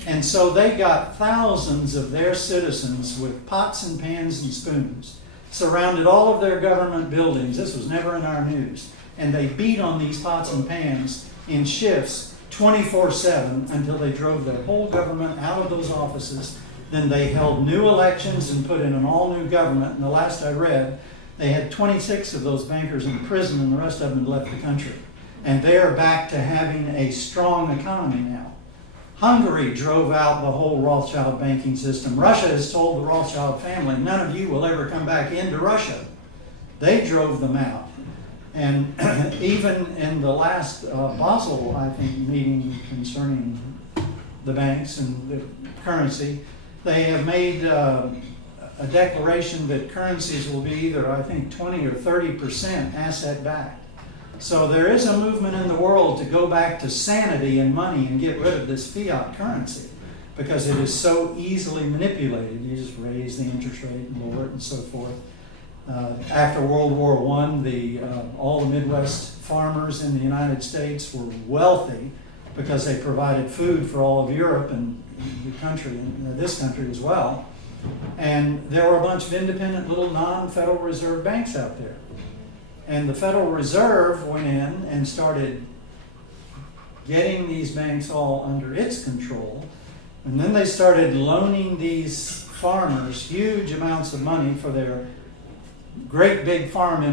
And so they got thousands of their citizens with pots and pans and spoons, surrounded all of their government buildings. This was never in our news. And they beat on these pots and pans in shifts 24/7 until they drove their whole government out of those offices. Then they held new elections and put in an all-new government. And the last I read, they had 26 of those bankers in prison and the rest of them had left the country. And they are back to having a strong economy now. Hungary drove out the whole Rothschild banking system. Russia has told the Rothschild family, none of you will ever come back into Russia. They drove them out. And even in the last Basel, I think, meeting concerning the banks and the currency, they have made a declaration that currencies will be either, I think, 20 or 30% asset backed. So there is a movement in the world to go back to sanity and money and get rid of this fiat currency because it is so easily manipulated. You just raise the interest rate and lower it and so forth. After World War I, all the Midwest farmers in the United States were wealthy because they provided food for all of Europe and the country, and this country as well. And there were a bunch of independent little non-Federal Reserve banks out there. And the Federal Reserve went in and started getting these banks all under its control. And then they started loaning these farmers huge amounts of money for their great big farm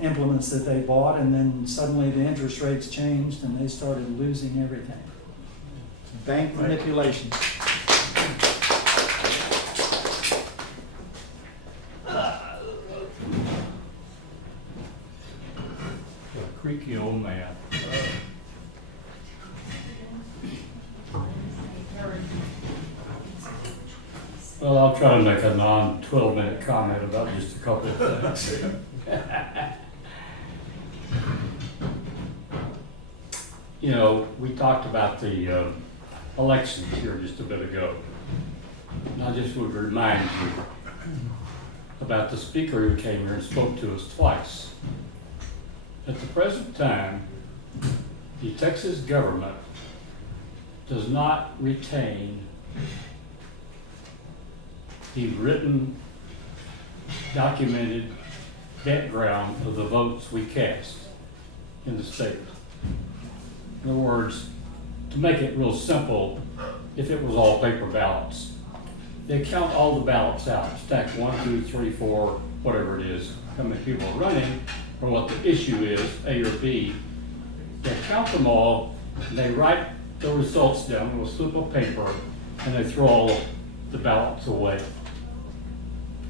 implements that they bought. And then suddenly the interest rates changed and they started losing everything. Bank manipulation. Creaky old man. Well, I'll try to make a non-12-minute comment about just a couple of things. You know, we talked about the elections here just a bit ago. And I just would remind you about the speaker who came here and spoke to us twice. At the present time, the Texas government does not retain the written, documented background of the votes we cast in the state. In other words, to make it real simple, if it was all paper ballots, they count all the ballots out, stack 1, 2, 3, 4, whatever it is, how many people are running, or what the issue is, A or B. They count them all, and they write the results down on a slip of paper, and they throw all the ballots away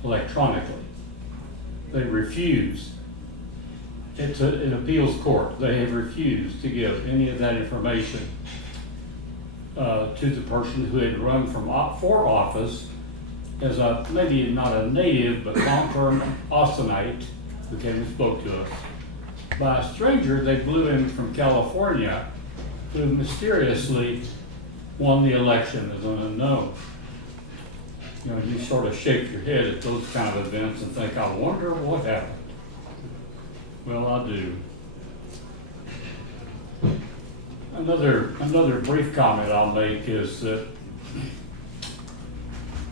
electronically. They refuse. It's an appeals court. They have refused to give any of that information to the person who had run for office as maybe not a native, but long-term Austinite, who came and spoke to us. By a stranger, they blew in from California, who mysteriously won the election as an unknown. You know, you sort of shake your head at those kind of events and think, I wonder what happened. Well, I do. Another brief comment I'll make is that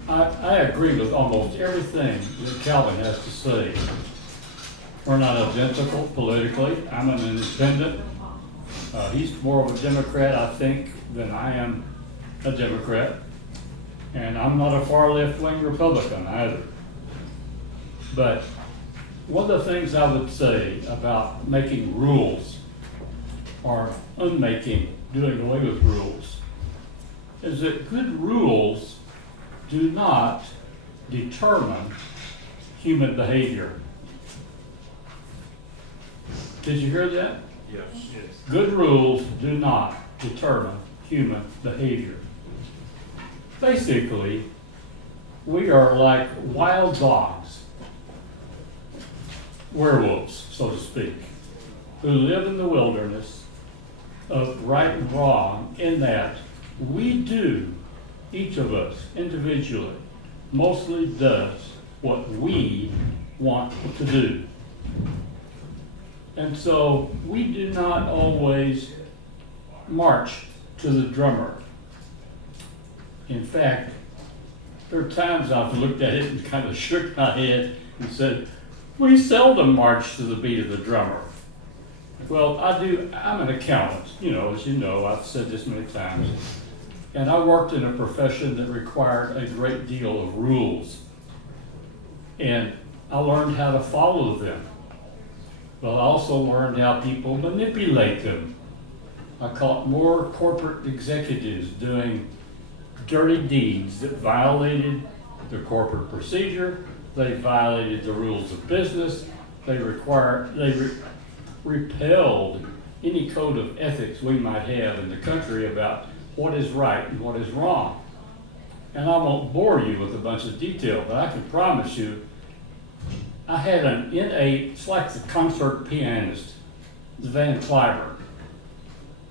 I agree with almost everything that Calvin has to say. We're not identical politically. I'm an independent. He's more of a Democrat, I think, than I am a Democrat. And I'm not a far left-wing Republican either. But one of the things I would say about making rules or doing away with rules, is that good rules do not determine human behavior. Did you hear that? Yes. Good rules do not determine human behavior. Basically, we are like wild dogs, werewolves, so to speak, who live in the wilderness of right and wrong, in that we do each of us individually mostly does what we want to do. And so we do not always march to the drummer. In fact, there are times I've looked at it and kind of shook my head and said, we seldom march to the beat of the drummer. Well, I'm an accountant, as you know, I've said this many times. And I worked in a profession that required a great deal of rules. And I learned how to follow them. But I also learned how people manipulate them. I caught more corporate executives doing dirty deeds that violated the corporate procedure, they violated the rules of business, they repelled any code of ethics we might have in the country about what is right and what is wrong. And I won't bore you with a bunch of detail, but I can promise you, I had an innate, it's like the concert pianist, Van Cliburn.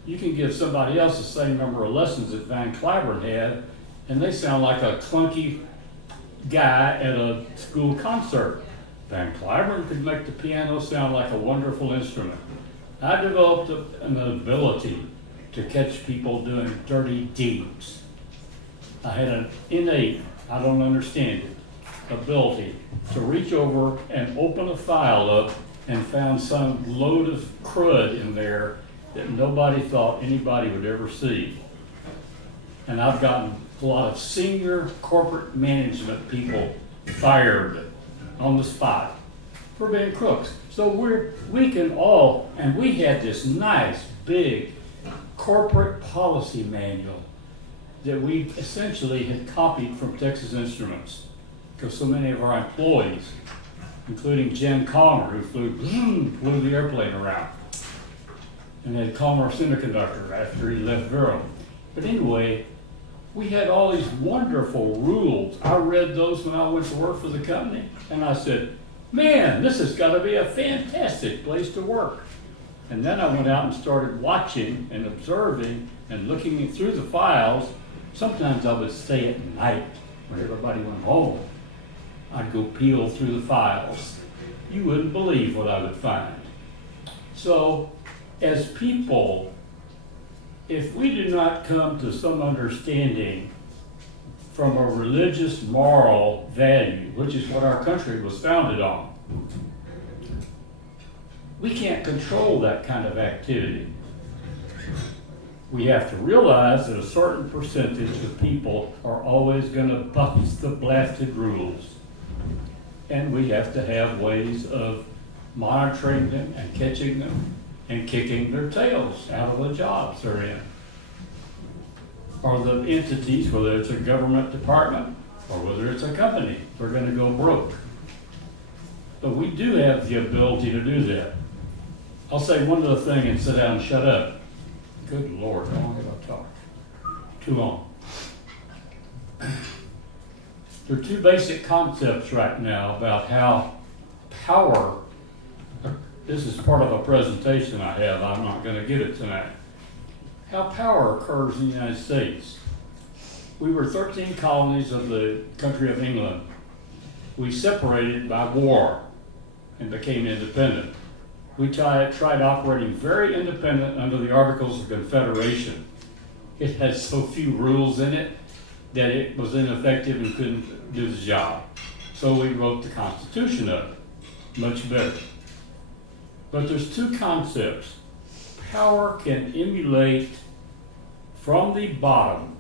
You can give somebody else the same number of lessons that Van Cliburn had, and they sound like a clunky guy at a school concert. Van Cliburn could make the piano sound like a wonderful instrument. I developed an ability to catch people doing dirty deeds. I had an innate, I don't understand it, ability to reach over and open a file up and found some load of crud in there that nobody thought anybody would ever see. And I've gotten a lot of senior corporate management people fired on the spot for being crooks. So we can all, and we had this nice big corporate policy manual that we essentially had copied from Texas Instruments, because so many of our employees, including Jen Calmer, who flew the airplane around, and then Calmer Semiconductor after he left Vero. But anyway, we had all these wonderful rules. I read those when I went to work for the company, and I said, man, this has got to be a fantastic place to work. And then I went out and started watching and observing and looking through the files. Sometimes I would stay at night when everybody went home. I'd go peel through the files. You wouldn't believe what I would find. So, as people, if we do not come to some understanding from a religious moral value, which is what our country was founded on, we can't control that kind of activity. We have to realize that a certain percentage of people are always going to bust the blasted rules. And we have to have ways of monitoring them and catching them and kicking their tails out of the jobs they're in. Or the entities, whether it's a government department or whether it's a company, they're going to go broke. But we do have the ability to do that. I'll say one other thing and sit down and shut up. Good Lord, how long have I talked? Too long. There are two basic concepts right now about how power, this is part of a presentation I have, I'm not going to give it tonight, how power occurs in the United States. We were 13 colonies of the country of England. We separated by war and became independent. We tried operating very independent under the Articles of Confederation. It had so few rules in it that it was ineffective and couldn't do the job. So we wrote the Constitution up, much better. But there's two concepts. Power can emulate from the bottom,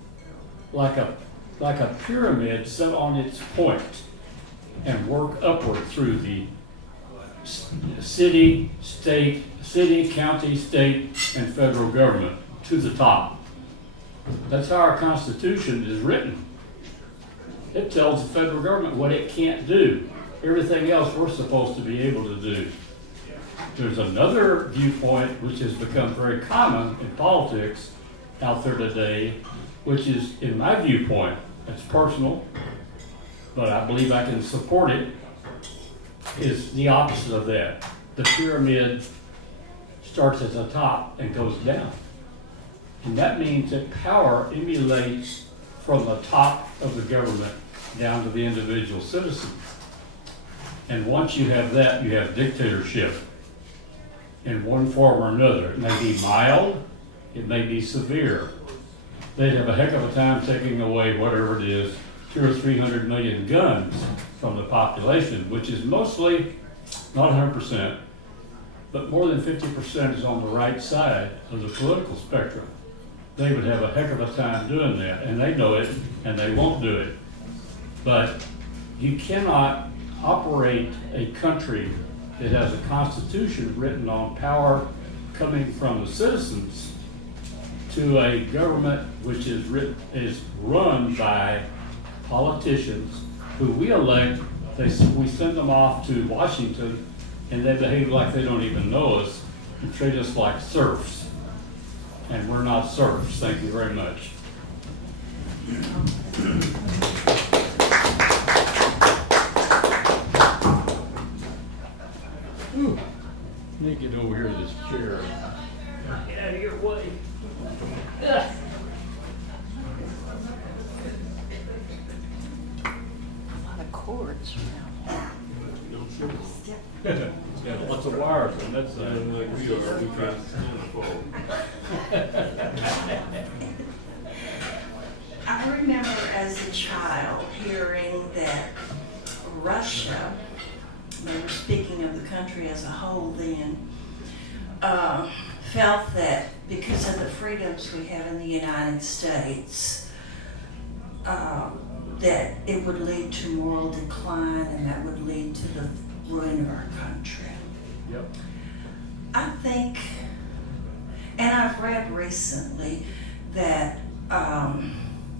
like a pyramid set on its point, and work upward through the city, county, state, and federal government to the top. That's how our Constitution is written. It tells the federal government what it can't do. Everything else we're supposed to be able to do. There's another viewpoint which has become very common in politics out there today, which is, in my viewpoint, it's personal, but I believe I can support it, is the opposite of that. The pyramid starts at the top and goes down. And that means that power emulates from the top of the government down to the individual citizen. And once you have that, you have dictatorship in one form or another. It may be mild, it may be severe. They'd have a heck of a time taking away whatever it is, 200 or 300 million guns from the population, which is mostly, not 100%, but more than 50% is on the right side of the political spectrum. They would have a heck of a time doing that, and they know it, and they won't do it. But you cannot operate a country that has a constitution written on power coming from the citizens to a government which is run by politicians who we elect. We send them off to Washington, and they behave like they don't even know us and treat us like serfs. And we're not serfs. Thank you very much. Ooh, let me get over here to this chair. Get out of your way. Ugh. A lot of cords around. Yeah, lots of wires, and that's, Like we are, we try to stand forward. I remember as a child hearing that Russia, they were speaking of the country as a whole then, felt that because of the freedoms we have in the United States, that it would lead to moral decline and that would lead to the ruin of our country. yep. I think, and I've read recently that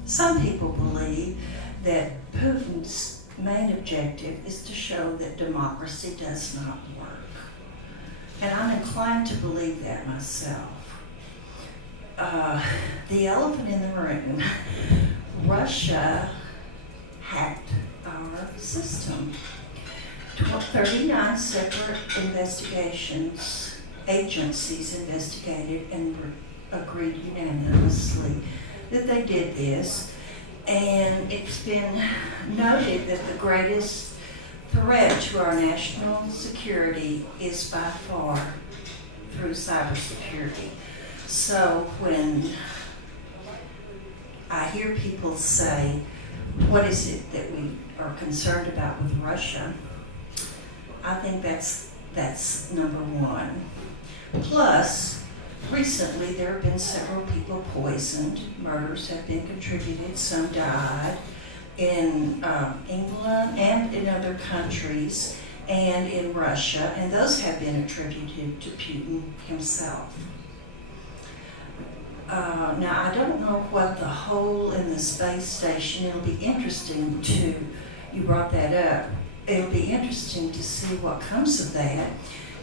some people believe that Putin's main objective is to show that democracy does not work. And I'm inclined to believe that myself. The elephant in the room, Russia hacked our system. 39 separate investigations, agencies investigated and agreed unanimously that they did this. And it's been noted that the greatest threat to our national security is by far through cybersecurity. So when I hear people say, what is it that we are concerned about with Russia? I think that's number one. Plus, recently there have been several people poisoned. Murders have been contributed. Some died in England and in other countries and in Russia, and those have been attributed to Putin himself. Now, I don't know what the hole in the space station, it'll be interesting you brought that up. It'll be interesting to see what comes of that.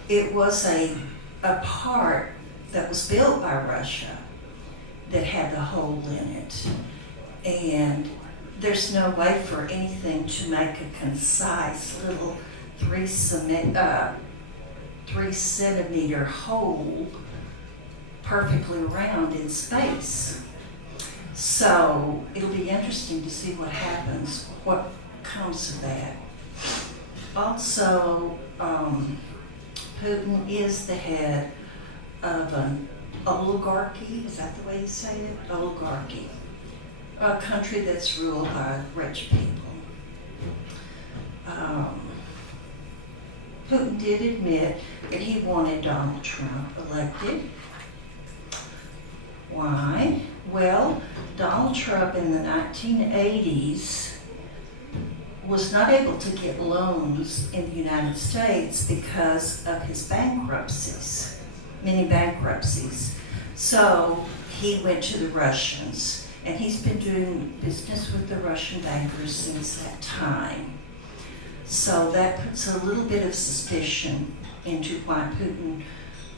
It was a part that was built by Russia that had the hole in it. And there's no way for anything to make a concise little 3 centimeter hole perfectly round in space. So it'll be interesting to see what happens, what comes of that. Also, Putin is the head of an oligarchy, is that the way you say it? Oligarchy. A country that's ruled by rich people. Putin did admit that he wanted Donald Trump elected. Why? Well, Donald Trump in the 1980s was not able to get loans in the United States because of his bankruptcies, many bankruptcies. So he went to the Russians, and he's been doing business with the Russian bankers since that time. So that puts a little bit of suspicion into why Putin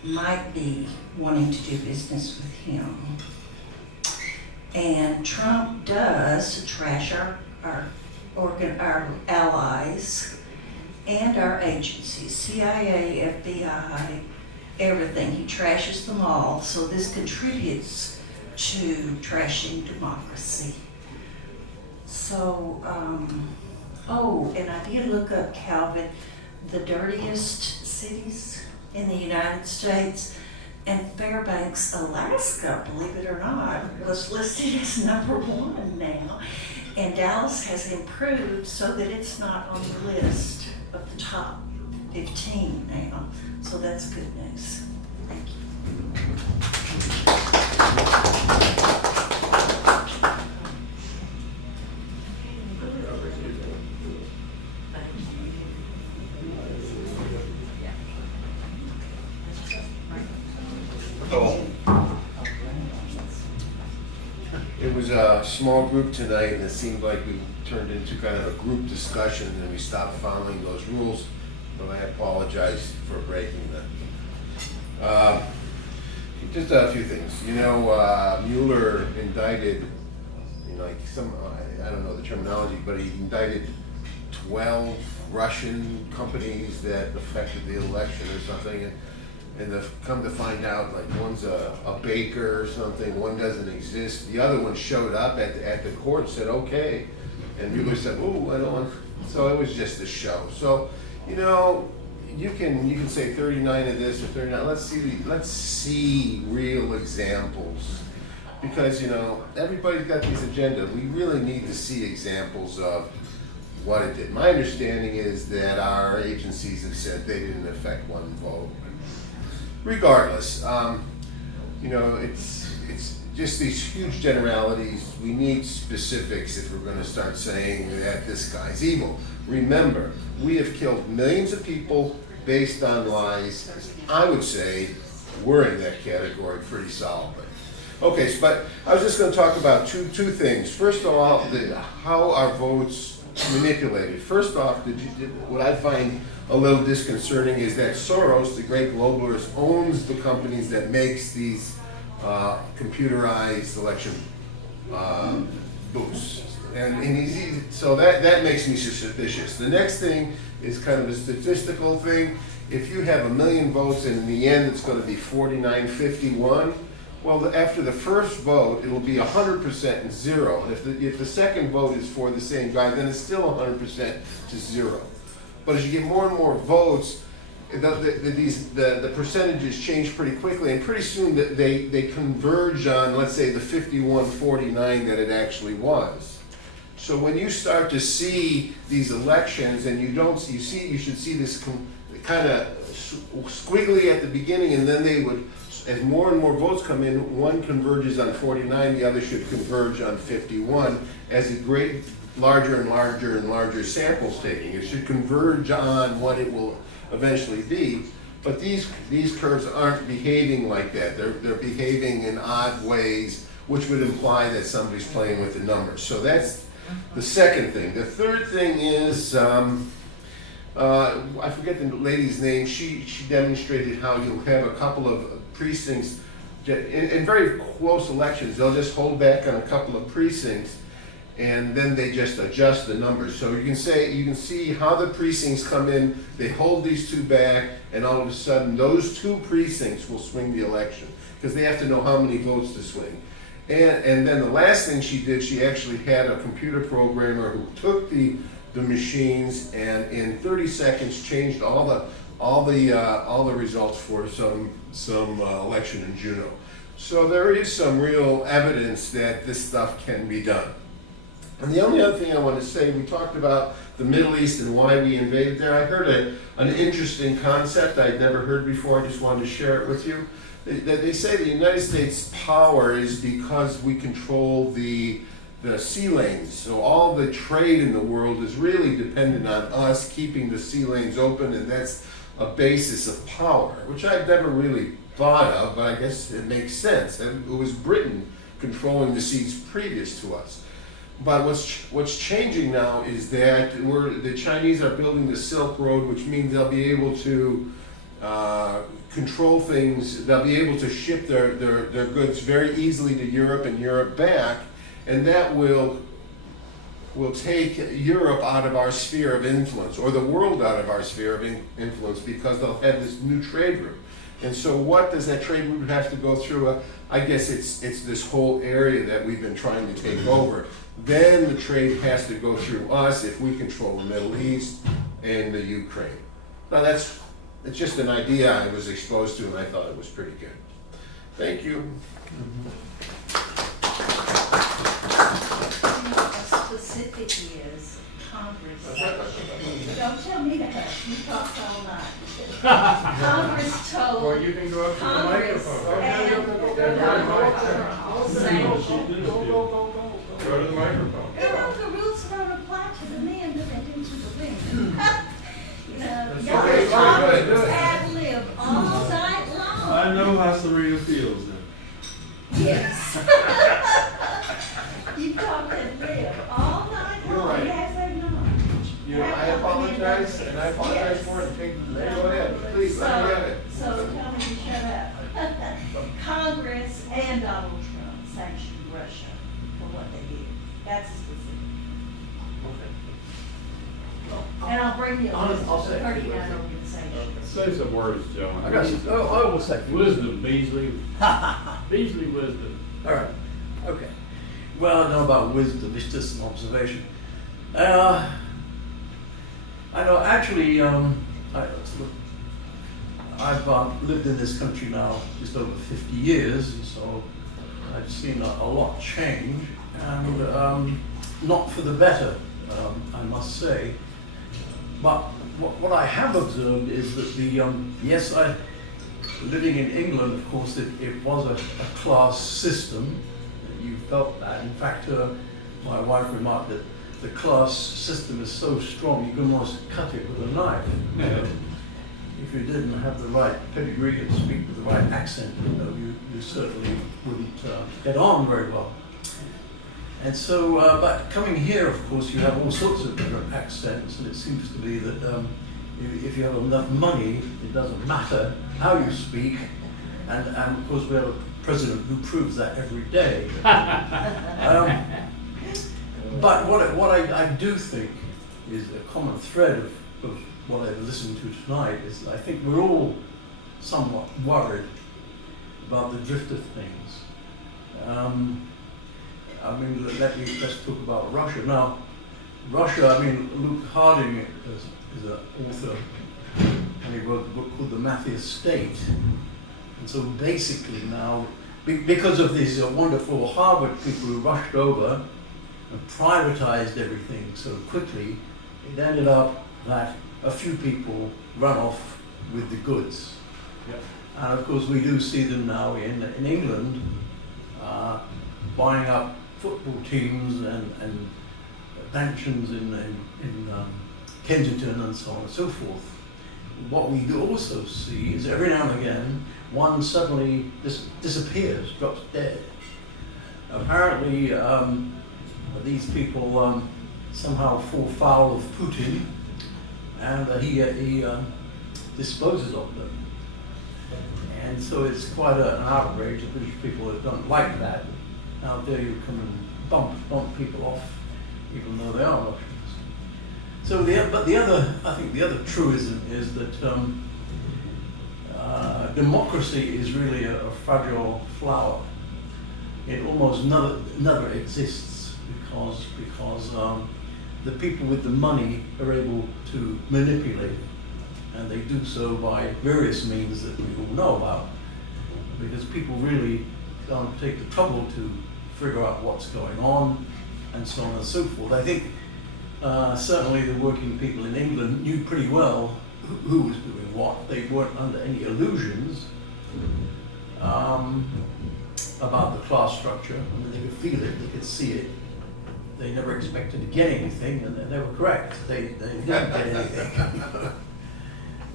might be wanting to do business with him. And Trump does trash our allies and our agencies, CIA, FBI, everything. He trashes them all, so this contributes to trashing democracy. So, oh, and I did look up, Calvin, the dirtiest cities in the United States, and Fairbanks, Alaska, believe it or not, was listed as #1 now. And Dallas has improved so that it's not on the list of the top 15 now. So that's good news. Thank you. It was a small group tonight, and it seemed like we turned into kind of a group discussion, and we stopped following those rules, but I apologize for breaking them. Just a few things. You know, Mueller indicted, like I don't know the terminology, but he indicted 12 Russian companies that affected the election or something, and they've come to find out, like, one's a baker or something, one doesn't exist. The other one showed up at the court and said, okay. And Mueller said, oh, I don't want. So it was just a show. So, you know, you can say 39 of this or 39. Let's see real examples. Because, you know, everybody's got these agendas. We really need to see examples of what it did. My understanding is that our agencies have said they didn't affect one vote. Regardless, you know, it's just these huge generalities. We need specifics if we're going to start saying that this guy's evil. Remember, we have killed millions of people based on lies. I would say we're in that category pretty solidly. Okay, but I was just going to talk about two things. First of all, how are votes manipulated. First off, what I find a little disconcerting is that Soros, the great globalist, owns the companies that makes these computerized election booths. And so that makes me suspicious. The next thing is kind of a statistical thing. If you have 1 million votes and in the end it's going to be 49-51, well, after the first vote, it'll be 100% and 0. And if the second vote is for the same guy, then it's still 100% to 0. But as you get more and more votes, the percentages change pretty quickly, and pretty soon they converge on, let's say, the 51-49 that it actually was. So when you start to see these elections, and you should see this kind of squiggly at the beginning, and then they would, as more and more votes come in, one converges on 49, the other should converge on 51, as a great larger and larger and larger samples taking. It should converge on what it will eventually be, but these curves aren't behaving like that. They're behaving in odd ways, which would imply that somebody's playing with the numbers. So that's the second thing. The third thing is, I forget the lady's name. She demonstrated how you'll have a couple of precincts in very close elections. They'll just hold back on a couple of precincts, and then they just adjust the numbers. So you can see how the precincts come in, they hold these two back, and all of a sudden those two precincts will swing the election, because they have to know how many votes to swing. And then the last thing she did, she actually had a computer programmer who took the machines and in 30 seconds changed all the results for some election in Juneau. So there is some real evidence that this stuff can be done. And the only other thing I want to say, we talked about the Middle East and why we invaded there. I heard an interesting concept I'd never heard before. I just wanted to share it with you. They say the United States' power is because we control the sea lanes. So all the trade in the world is really dependent on us keeping the sea lanes open, and that's a basis of power, which I've never really thought of, but I guess it makes sense. And it was Britain controlling the seas previous to us. But what's changing now is that the Chinese are building the Silk Road, which means they'll be able to control things. They'll be able to ship their goods very easily to Europe and Europe back, and that will take Europe out of our sphere of influence, or the world out of our sphere of influence, because they'll have this new trade route. And so what does that trade route have to go through? I guess it's this whole area that we've been trying to take over. Then the trade has to go through us if we control the Middle East and the Ukraine. Now it's just an idea I was exposed to and I thought it was pretty good. Thank you. A specific is Congress. Don't tell me to hush, you talked all night. Congress told. Or you can go up to the Congress microphone. and Go to the microphone. the rules don't apply to the men, but they do to the women. That's Y'all okay. Congress ad lib all night long. I know how Serena feels then. Yes. You talked ad lib all night You're long, right. yes or no? I apologize and I apologize for it. Go ahead, please, let me have it. So tell me to shut up. Congress and Donald Trump sanctioned Russia for what they did. That's specific. And I'll bring you a list I'll of say. 39 organizations. Say some words, John. I got you. Oh, I will say. Wisdom, Beasley. Beasley wisdom. All right. Okay. Well, I don't know about wisdom. It's just an observation. I know. Actually, I've lived in this country now just over 50 years, and so I've seen a lot change, and not for the better, I must say. But what I have observed is that yes, living in England, of course, it was a class system. You felt that. In fact, my wife remarked that the class system is so strong you can almost cut it with a knife. If you didn't have the right pedigree and speak with the right accent, you certainly wouldn't get on very well. And so, but coming here, of course, you have all sorts of different accents, and it seems to be that if you have enough money, it doesn't matter how you speak. And of course, we have a president who proves that every day. But what I do think is a common thread of what I've listened to tonight is I think we're all somewhat worried about the drift of things. Let's talk about Russia. Now, Russia, Luke Harding is an author, and he wrote a book called The Mafia State. And so basically now, because of these wonderful Harvard people who rushed over and privatized everything so quickly, it ended up that a few people run off with the goods. Yep. And of course we do see them now in England buying up football teams and mansions in Kensington and so on and so forth. What we do also see is every now and again one suddenly disappears, drops dead. Apparently these people somehow fall foul of Putin, and he disposes of them. And so it's quite an outrage. The British people don't like that. How dare you come and bump people off, even though they are Russians. So I think the other truism is that democracy is really a fragile flower. It almost never exists because the people with the money are able to manipulate it, and they do so by various means that we all know about, because people really don't take the trouble to figure out what's going on and so on and so forth. I think certainly the working people in England knew pretty well who was doing what. They weren't under any illusions about the class structure. They could feel it, they could see it. They never expected to get anything, and they were correct. They didn't get anything.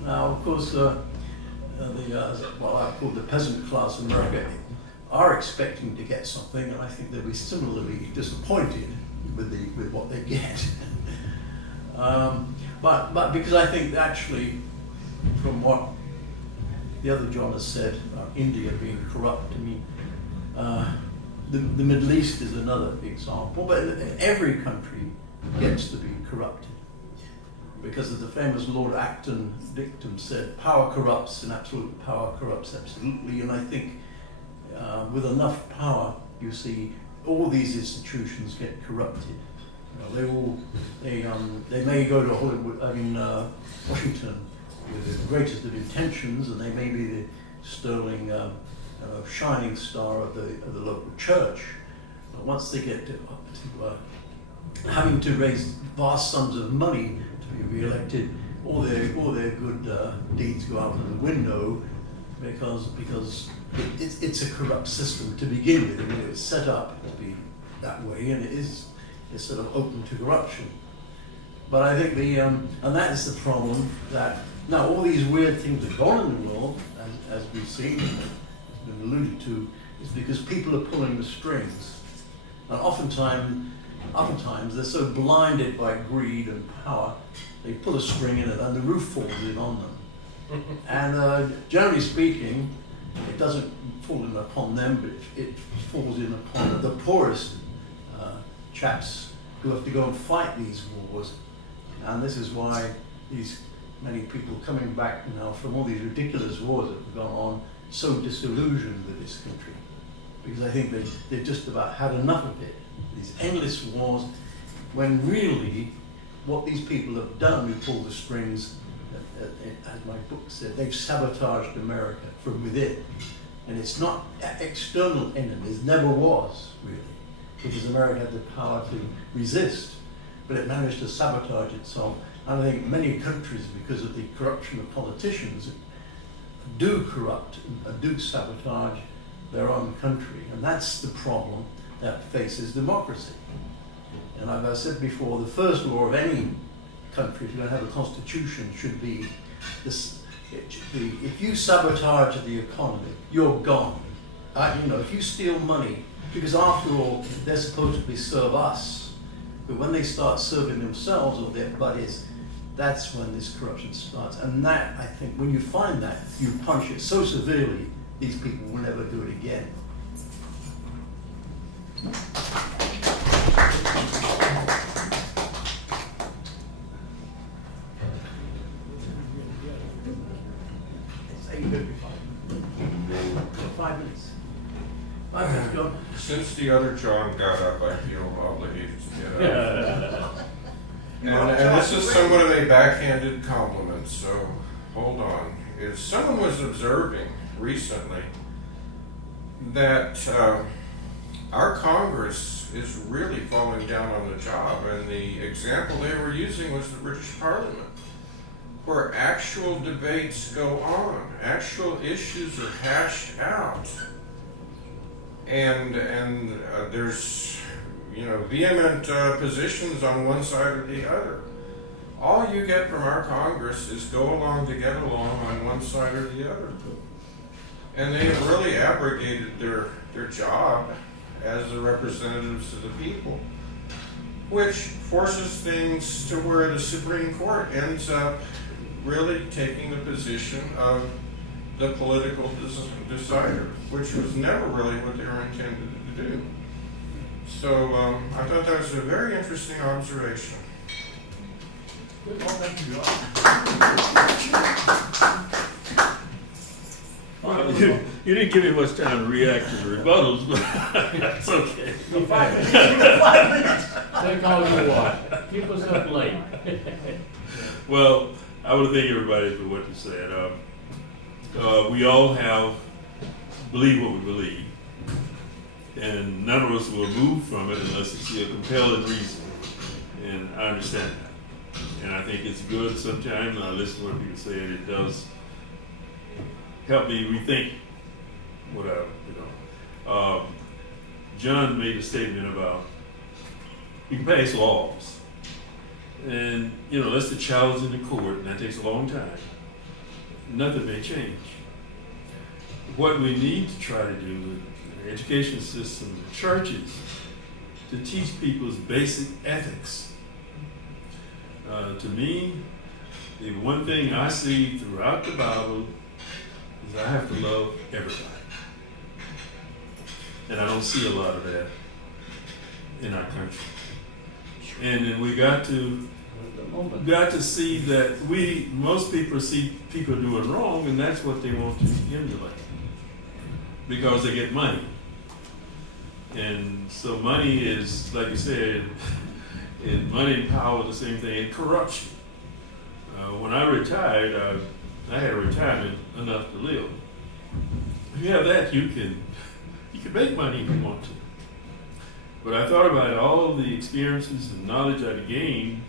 Now, of course, what I call the peasant class in America are expecting to get something, and I think they'll be similarly disappointed with what they get. But because I think actually, from what the other John has said about India being corrupt, the Middle East is another example, but every country gets to be corrupted. because as the famous Lord Acton dictum said, power corrupts and absolute power corrupts absolutely. And I think with enough power, you see all these institutions get corrupted. You know, they may go to Hollywood, Washington with the greatest of intentions, and they may be the sterling shining star of the local church. But once they get to having to raise vast sums of money to be re-elected, all their good deeds go out of the window because it's a corrupt system to begin with. I mean, it's set up to be that way, and it's sort of open to corruption. But I think and that is the problem, that now all these weird things that go on in the world, as we've seen, has been alluded to, is because people are pulling the strings. And oftentimes they're so blinded by greed and power, they pull a string in it and the roof falls in on them. And generally speaking, it doesn't fall in upon them, but it falls in upon the poorest chaps who have to go and fight these wars. And this is why these many people coming back now from all these ridiculous wars that have gone on, so disillusioned with this country. Because I think they've just about had enough of it. These endless wars, when really what these people have done who pull the strings, as my book said, they've sabotaged America from within. And it's not external enemies, never was really, because America had the power to resist, but it managed to sabotage itself. And I think many countries, because of the corruption of politicians, do corrupt and do sabotage their own country. And that's the problem that faces democracy. And as I said before, the first law of any country, if you're going to have a constitution, should be this: if you sabotage the economy, you're gone. If you steal money, because after all, they're supposed to serve us, but when they start serving themselves or their buddies, that's when this corruption starts. And that, I think, when you find that, you punish it so severely, these people will never do it again. It's 8:55. 5 minutes. 5 minutes, John. Since the other John got up, I feel obligated to get up. And this is somewhat of a backhanded compliment, so hold on. If someone was observing recently that our Congress is really falling down on the job, and the example they were using was the British Parliament, where actual debates go on, actual issues are hashed out, and there's vehement positions on one side or the other. All you get from our Congress is go along to get along on one side or the other. And they have really abrogated their job as the representatives of the people, which forces things to where the Supreme Court ends up really taking the position of the political decider, which was never really what they were intended to do. So I thought that was a very interesting observation. Well, you didn't give me much time to react to the rebuttals, but that's okay. 5 minutes. Take all you want. Keep us up late. Well, I want to thank everybody for what you said. We all believe what we believe, and none of us will move from it unless we see a compelling reason, and I understand that. And I think it's good sometimes when I listen to what people say, and it does help me rethink what John made a statement about we can pass laws, and that's the challenge in the court, and that takes a long time. Nothing may change. What we need to try to do with the education system, the churches, to teach people's basic ethics. To me, the one thing I see throughout the Bible is I have to love everybody. And I don't see a lot of that in our country. And then we got to moment. got to see that most people see people doing wrong, and that's what they want to emulate because they get money. And so money is, like you said, and money and power are the same thing, and corruption. When I retired, I had a retirement enough to live. If you have that, you can make money if you want to. But I thought about all the experiences and knowledge I'd gained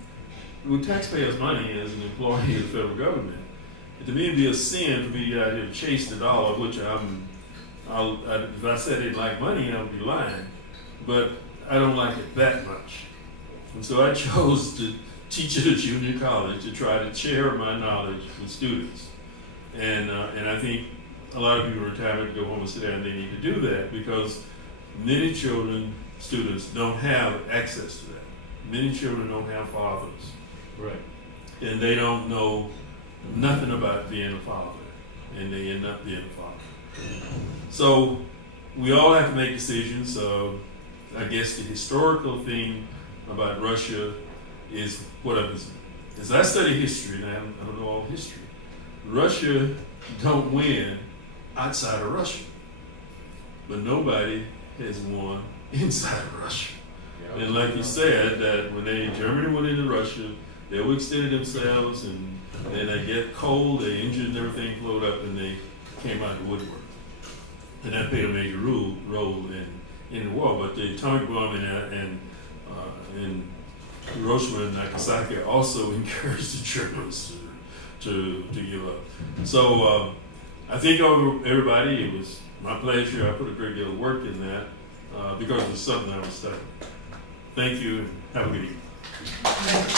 with taxpayers' money as an employee of the federal government. And to me, it'd be a sin for me to get out here and chase the dollar, which if I said I didn't like money, I would be lying. But I don't like it that much. And so I chose to teach at a junior college to try to share my knowledge with students. And I think a lot of people in retirement go home and sit down and they need to do that because many students don't have access to that. Many children don't have fathers. Right. And they don't know nothing about being a father. And they end up being a father. So we all have to make decisions. I guess the historical thing about Russia is as I study history, and I don't know all history, Russia don't win outside of Russia. But nobody has won inside of Russia. Yeah. And like you said, that when Germany went into Russia, they overextended themselves and they get cold, they injured and everything flowed up and they came out of the woodwork. And that played a major role in the war. But the atomic bomb and Hiroshima and Nagasaki also encouraged the Germans to give up. So I think everybody, it was my pleasure. I put a great deal of work in that because it's something I was studying. Thank you and have a good evening.